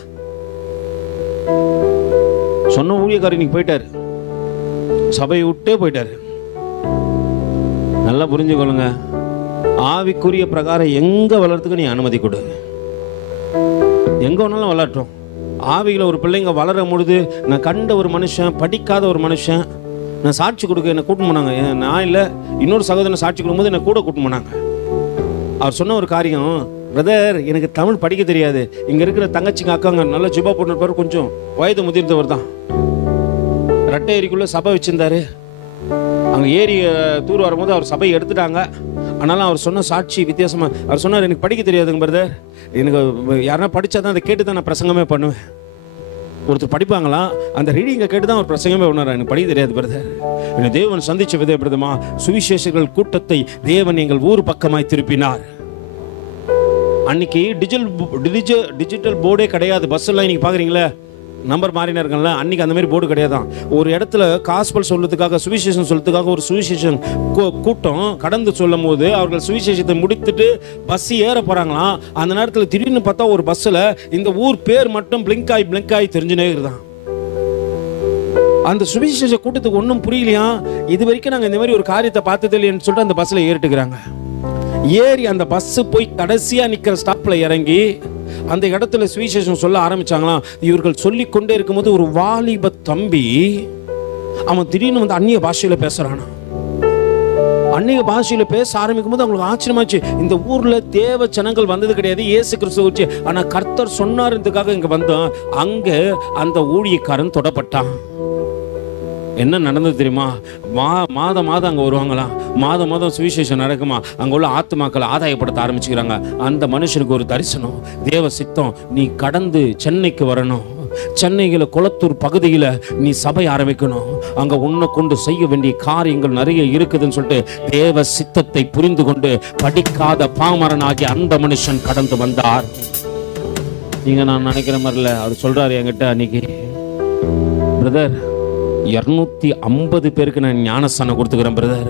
சொன்ன ஊழியக்காரர் இன்னைக்கு போயிட்டாரு, சபையை விட்டே போயிட்டாரு. நல்லா புரிஞ்சுக்கொள்ளுங்க, ஆவிக்குரிய பிரகாரம் எங்க வளர்றதுக்கு நீ அனுமதி கொடு, எங்க வேணாலும் வளரட்டும். ஆவியில் ஒரு பிள்ளைங்க வளரும் பொழுது, நான் கண்ட ஒரு மனுஷன், படிக்காத ஒரு மனுஷன், நான் சாட்சி கொடுக்க என்னை கூட்டு போனாங்க. நான் இல்லை, இன்னொரு சகோதரனை சாட்சி கொடுக்கும்போது என்னை கூட கூட்டு போனாங்க. அவர் சொன்ன ஒரு காரியம், பிரதர் எனக்கு தமிழ் படிக்க தெரியாது, இங்க இருக்கிற தங்கச்சிங்க அக்காங்க நல்லா ஜிபா போட்டிருப்பாரு, கொஞ்சம் வயது முதிர்ந்தவர் தான், ரெட்டை ஏரிக்குள்ள சபை வச்சிருந்தாரு. அங்கே ஏரி தூர் வரும்போது அவர் சபையை எடுத்துட்டாங்க. ஆனாலும் அவர் சொன்ன சாட்சி வித்தியாசமா. அவர் சொன்னார், எனக்கு படிக்க தெரியாதுங்க பிரதர், எனக்கு யாருன்னா படிச்சாதான் அதை கேட்டு தான் நான் பிரசங்கமே பண்ணுவேன். ஒருத்தர் படிப்பாங்களாம், அந்த ரீடிங்கை கேட்டு தான் அவர் பிரசங்கமே பண்ணார். எனக்கு படிக்க தெரியாது பிரதர். என்னை தேவன் சந்திச்ச விதை பிரதமா, சுவிசேஷர்கள் கூட்டத்தை தேவன் எங்கள் ஊர் பக்கமாய் திருப்பினார். அன்னைக்கு டிஜிட்டல் போர்டே கிடையாது. பஸ் எல்லாம் இன்னைக்கு பாக்குறீங்களா, நம்பர் மாறினா இருக்கல, அன்னைக்கு அந்த மாதிரி போர்டு கிடையாதான். ஒரு இடத்துல காஸ்பல் சொல்றதுக்காக, சுவிசேஷம் சொல்றதுக்காக ஒரு சுவிசேஷன் கூட்டம் கடந்து சொல்லும் போது, அவர்கள் சுவிசேஷத்தை முடித்துட்டு பஸ் ஏற போறாங்களாம். அந்த நேரத்தில் திடீர்னு பார்த்தா ஒரு பஸ்ல இந்த ஊர் பேர் மட்டும் பிளிங்க் ஆகி தெரிஞ்சுனே இருக்குதான். அந்த சுவிசேஷ கூட்டத்துக்கு ஒன்றும் புரியலையா, இது வரைக்கும் நாங்கள் இந்த மாதிரி ஒரு காரியத்தை பார்த்தது இல்லைன்னு சொல்லிட்டு அந்த பஸ்ல ஏறிட்டுக்கிறாங்க. ஏறி அந்த பஸ் போய் கடைசியா நிக்கிற ஸ்டாப்ல இறங்கி அந்த இடத்துல சுவிசேஷம் சொல்ல ஆரம்பிச்சாங்களாம். இவர்கள் சொல்லிக் கொண்டே இருக்கும்போது ஒரு வாலிப தம்பி, அவன் திடீர்னு வந்து அந்நிய பாஷையில பேசுறானா. அந்நிய பாஷையில பேச ஆரம்பிக்கும் போது அவங்களுக்கு ஆச்சரியமாச்சு. இந்த ஊர்ல தேவ ஜனங்கள் வந்தது கிடையாது, இயேசு கிறிஸ்து வச்சு, ஆனா கர்த்தர் சொன்னார்ன்றதுக்காக இங்க வந்தோம். அங்க அந்த ஊழியக்காரன் தொடப்பட்டான். என்ன நடந்தது தெரியுமா? மாதம் அங்கே வருவாங்களாம், மாதம் சுவிசேஷம் நடக்குமா, அங்கே உள்ள ஆத்துமாக்களை ஆதாயப்படுத்த ஆரம்பிச்சுக்கிறாங்க. அந்த மனுஷனுக்கு ஒரு தரிசனம், தேவ சித்தம், நீ கடந்து சென்னைக்கு வரணும், சென்னையில் குளத்தூர் பகுதியில் நீ சபை ஆரம்பிக்கணும், அங்கே உன்னை கொண்டு செய்ய வேண்டிய காரியங்கள் நிறைய இருக்குதுன்னு சொல்லிட்டு தேவ சித்தத்தை புரிந்து கொண்டு படிக்காத பாமரனாகி அந்த மனுஷன் கடந்து வந்தார். நீங்க நான் நினைக்கிற மாதிரி இல்லை. அவர் சொல்றாரு என்கிட்ட அன்னைக்கு, பிரதர் 250 பேருக்கு நான் ஞானஸ்தானம் கொடுத்துக்கிறேன் பிரதர்.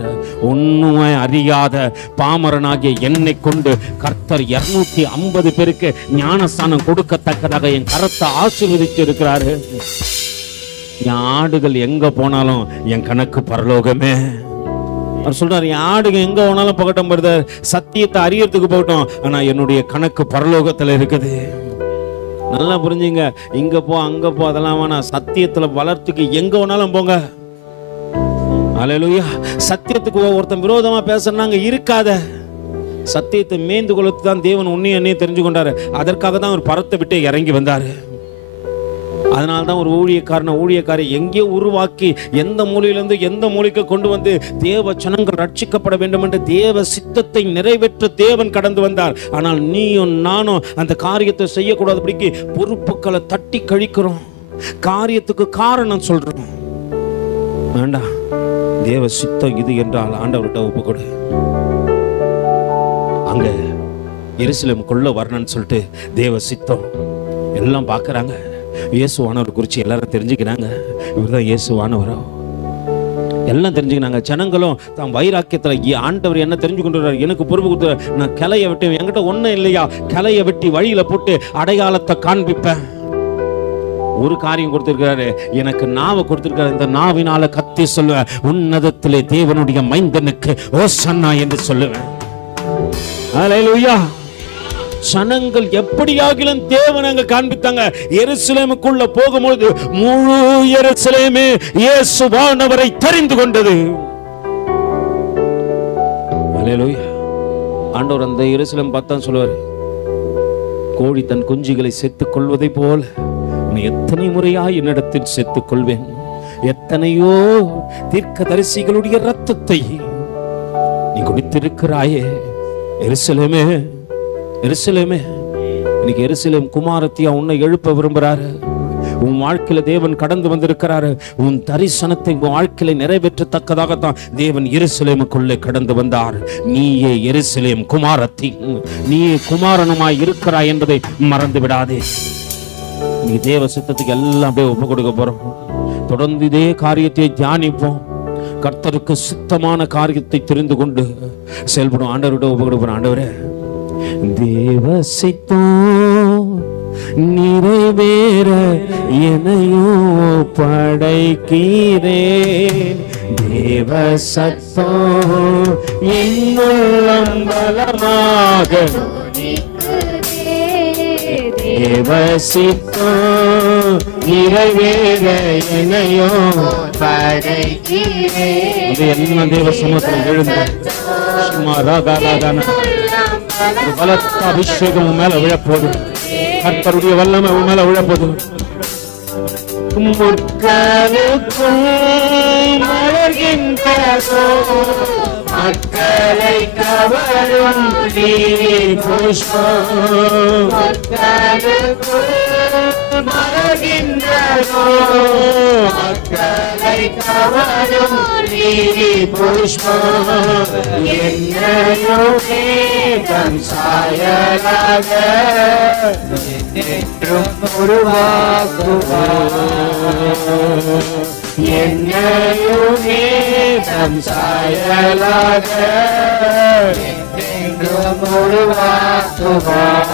ஒண்ணுமே அறியாத பாமரனாகிய என்னை கொண்டு கர்த்தர் 250 பேருக்கு ஞானஸ்தானம் கொடுக்கத்தக்கதாக என் கரத்தை ஆசீர்வதிச்சு இருக்கிறாரு. என் ஆடுகள் எங்க போனாலும் என் கணக்கு பரலோகமே. அவர் சொல்றாரு, என் ஆடுங்க எங்க போனாலும் போகட்டும் பிரதர், சத்தியத்தை அறியறதுக்கு போகட்டும், ஆனா என்னுடைய கணக்கு பரலோகத்துல இருக்குது. நல்லா புரிஞ்சுங்க, இங்க போ அங்க போ அதெல்லாம் வேணாம், சத்தியத்துல வளர்த்துக்கு எங்க வேணாலும் போங்க. அல்லேலூயா. சத்தியத்துக்கு ஒருத்தன் விரோதமா பேசுறாங்க, இருக்காத. சத்தியத்தை மேய்ந்து கொள்ளத்து தான் தேவன் உன்னையும் என்னையும் தெரிஞ்சு கொண்டாரு. அதற்காக தான் ஒரு பரத்தை விட்டு இறங்கி வந்தாரு. அதனால்தான் ஒரு ஊழியக்காரி எங்கேயோ உருவாக்கி எந்த மூலையிலிருந்து எந்த மூலைக்கு கொண்டு வந்து தேவ ஜனங்கள் ரட்சிக்கப்பட வேண்டும் என்ற தேவ சித்தத்தை நிறைவேற்ற தேவன் கடந்து வந்தார். ஆனால் நீயும் நானும் அந்த காரியத்தை செய்யக்கூடாதபடிக்கு பொறுப்புகளை தட்டி கழிக்கிறோம், காரியத்துக்கு காரணம் சொல்றோம். வேண்டாம், தேவ சித்தம் இது என்றால் ஆண்டவர்கிட்ட ஒப்புக்கொடு. அங்க எருசலேமுக்குள்ள வரணும்னு சொல்லிட்டு தேவ சித்தம் எல்லாம் பார்க்கறாங்க. இயேசுவானவர் குறித்து எல்லாரும் தெரிஞ்சுக்கிறாங்க, இவர் தான் இயேசுவானவரோ எல்லாம் தெரிஞ்சுக்கிறாங்க. ஜனங்களும் தான் வைராக்கியத்தில் ஆண்டவர் என்ன தெரிஞ்சு கொண்டு எனக்கு பொறுப்பு கொடுத்து, நான் கிளைய வெட்டி, என்கிட்ட ஒன்றும் இல்லையா, கிளைய வெட்டி வழியில போட்டு அடையாளத்தை காண்பிப்பேன். ஒரு காரியம் கொடுத்திருக்கிறாரு, எனக்கு நாவை கொடுத்திருக்காரு, இந்த நாவினால கத்தி சொல்லுவேன், உன்னதத்திலே தேவனுடைய மைந்தனுக்கு ஓசன்னா என்று சொல்லுவேன். அல்லேலூயா. ஜனங்கள் எப்படியாகிலும் தேவனை அங்க காண்பித்தாங்க. எருசலேமுக்குள்ள போகும்போது முழு எருசலேமே இயேசுவானவரை தெரிந்து கொண்டது. அல்லேலூயா. ஆண்டவர் அந்த எருசலேம் பார்த்தா சொல்லுவார், கோழி தன் குஞ்சுகளை செத்துக் கொள்வதை போல எத்தனை முறையா என்னிடத்தில் செத்துக் கொள்வேன், எத்தனையோ தீர்க்கதரிசிகளுடைய ரத்தத்தை நீ குடித்திருக்கிறாயே, எருசலேமே, எருசலேமே, இன்னைக்கு எருசலேம் குமாரத்தியா உன்னை எழுப்ப விரும்புறாரு. உன் வாழ்க்கையில தேவன் கடந்து வந்திருக்கிறாரு. உன் தரிசனத்தை உன் வாழ்க்கையில நிறைவேற்றத்தக்கதாகத்தான் தேவன் எருசலேமுக்குள்ளே கடந்து வந்தார். நீயே எருசலேம் குமாரத்தி, நீயே குமாரனுமாய் இருக்கிறாய் என்பதை மறந்து விடாதே. நீ தேவ சித்தத்துக்கு எல்லாம் அப்படியே ஒப்பு கொடுக்க போறோம். தொடர்ந்து இதே காரியத்தை தியானிப்போம். கர்த்தருக்கு சித்தமான காரியத்தை தெரிந்து கொண்டு செயல்படும். ஆண்டவர்கிட்ட ஒப்பு கொடுப்போம். ஆண்டவரே, தேவ சித்தம் நிறைவேற என்னையும் படைக்கிறே. தேவ சத்தம் என்னுள்ளம் பலமாக, தேவ சித்தம் நிறைவேற என்னையும் படைக்கிறே. என்ன தேவ சமூகத்தில் எழுந்து பலத்த அபிஷேகம் மேல விழப்போது, கர்த்தருடைய வல்லமை மேல விழப்போது. மக்களை கவரும் புஷ்பம் மலர்கின்றதோ, மக்களை கவரும் புஷ்பம் என்னையும் தன் சாயலாக என்றும் உருவாக்குவார். என்னையுமே தன் சாயலாக என்றும் உருவாக்குவார்.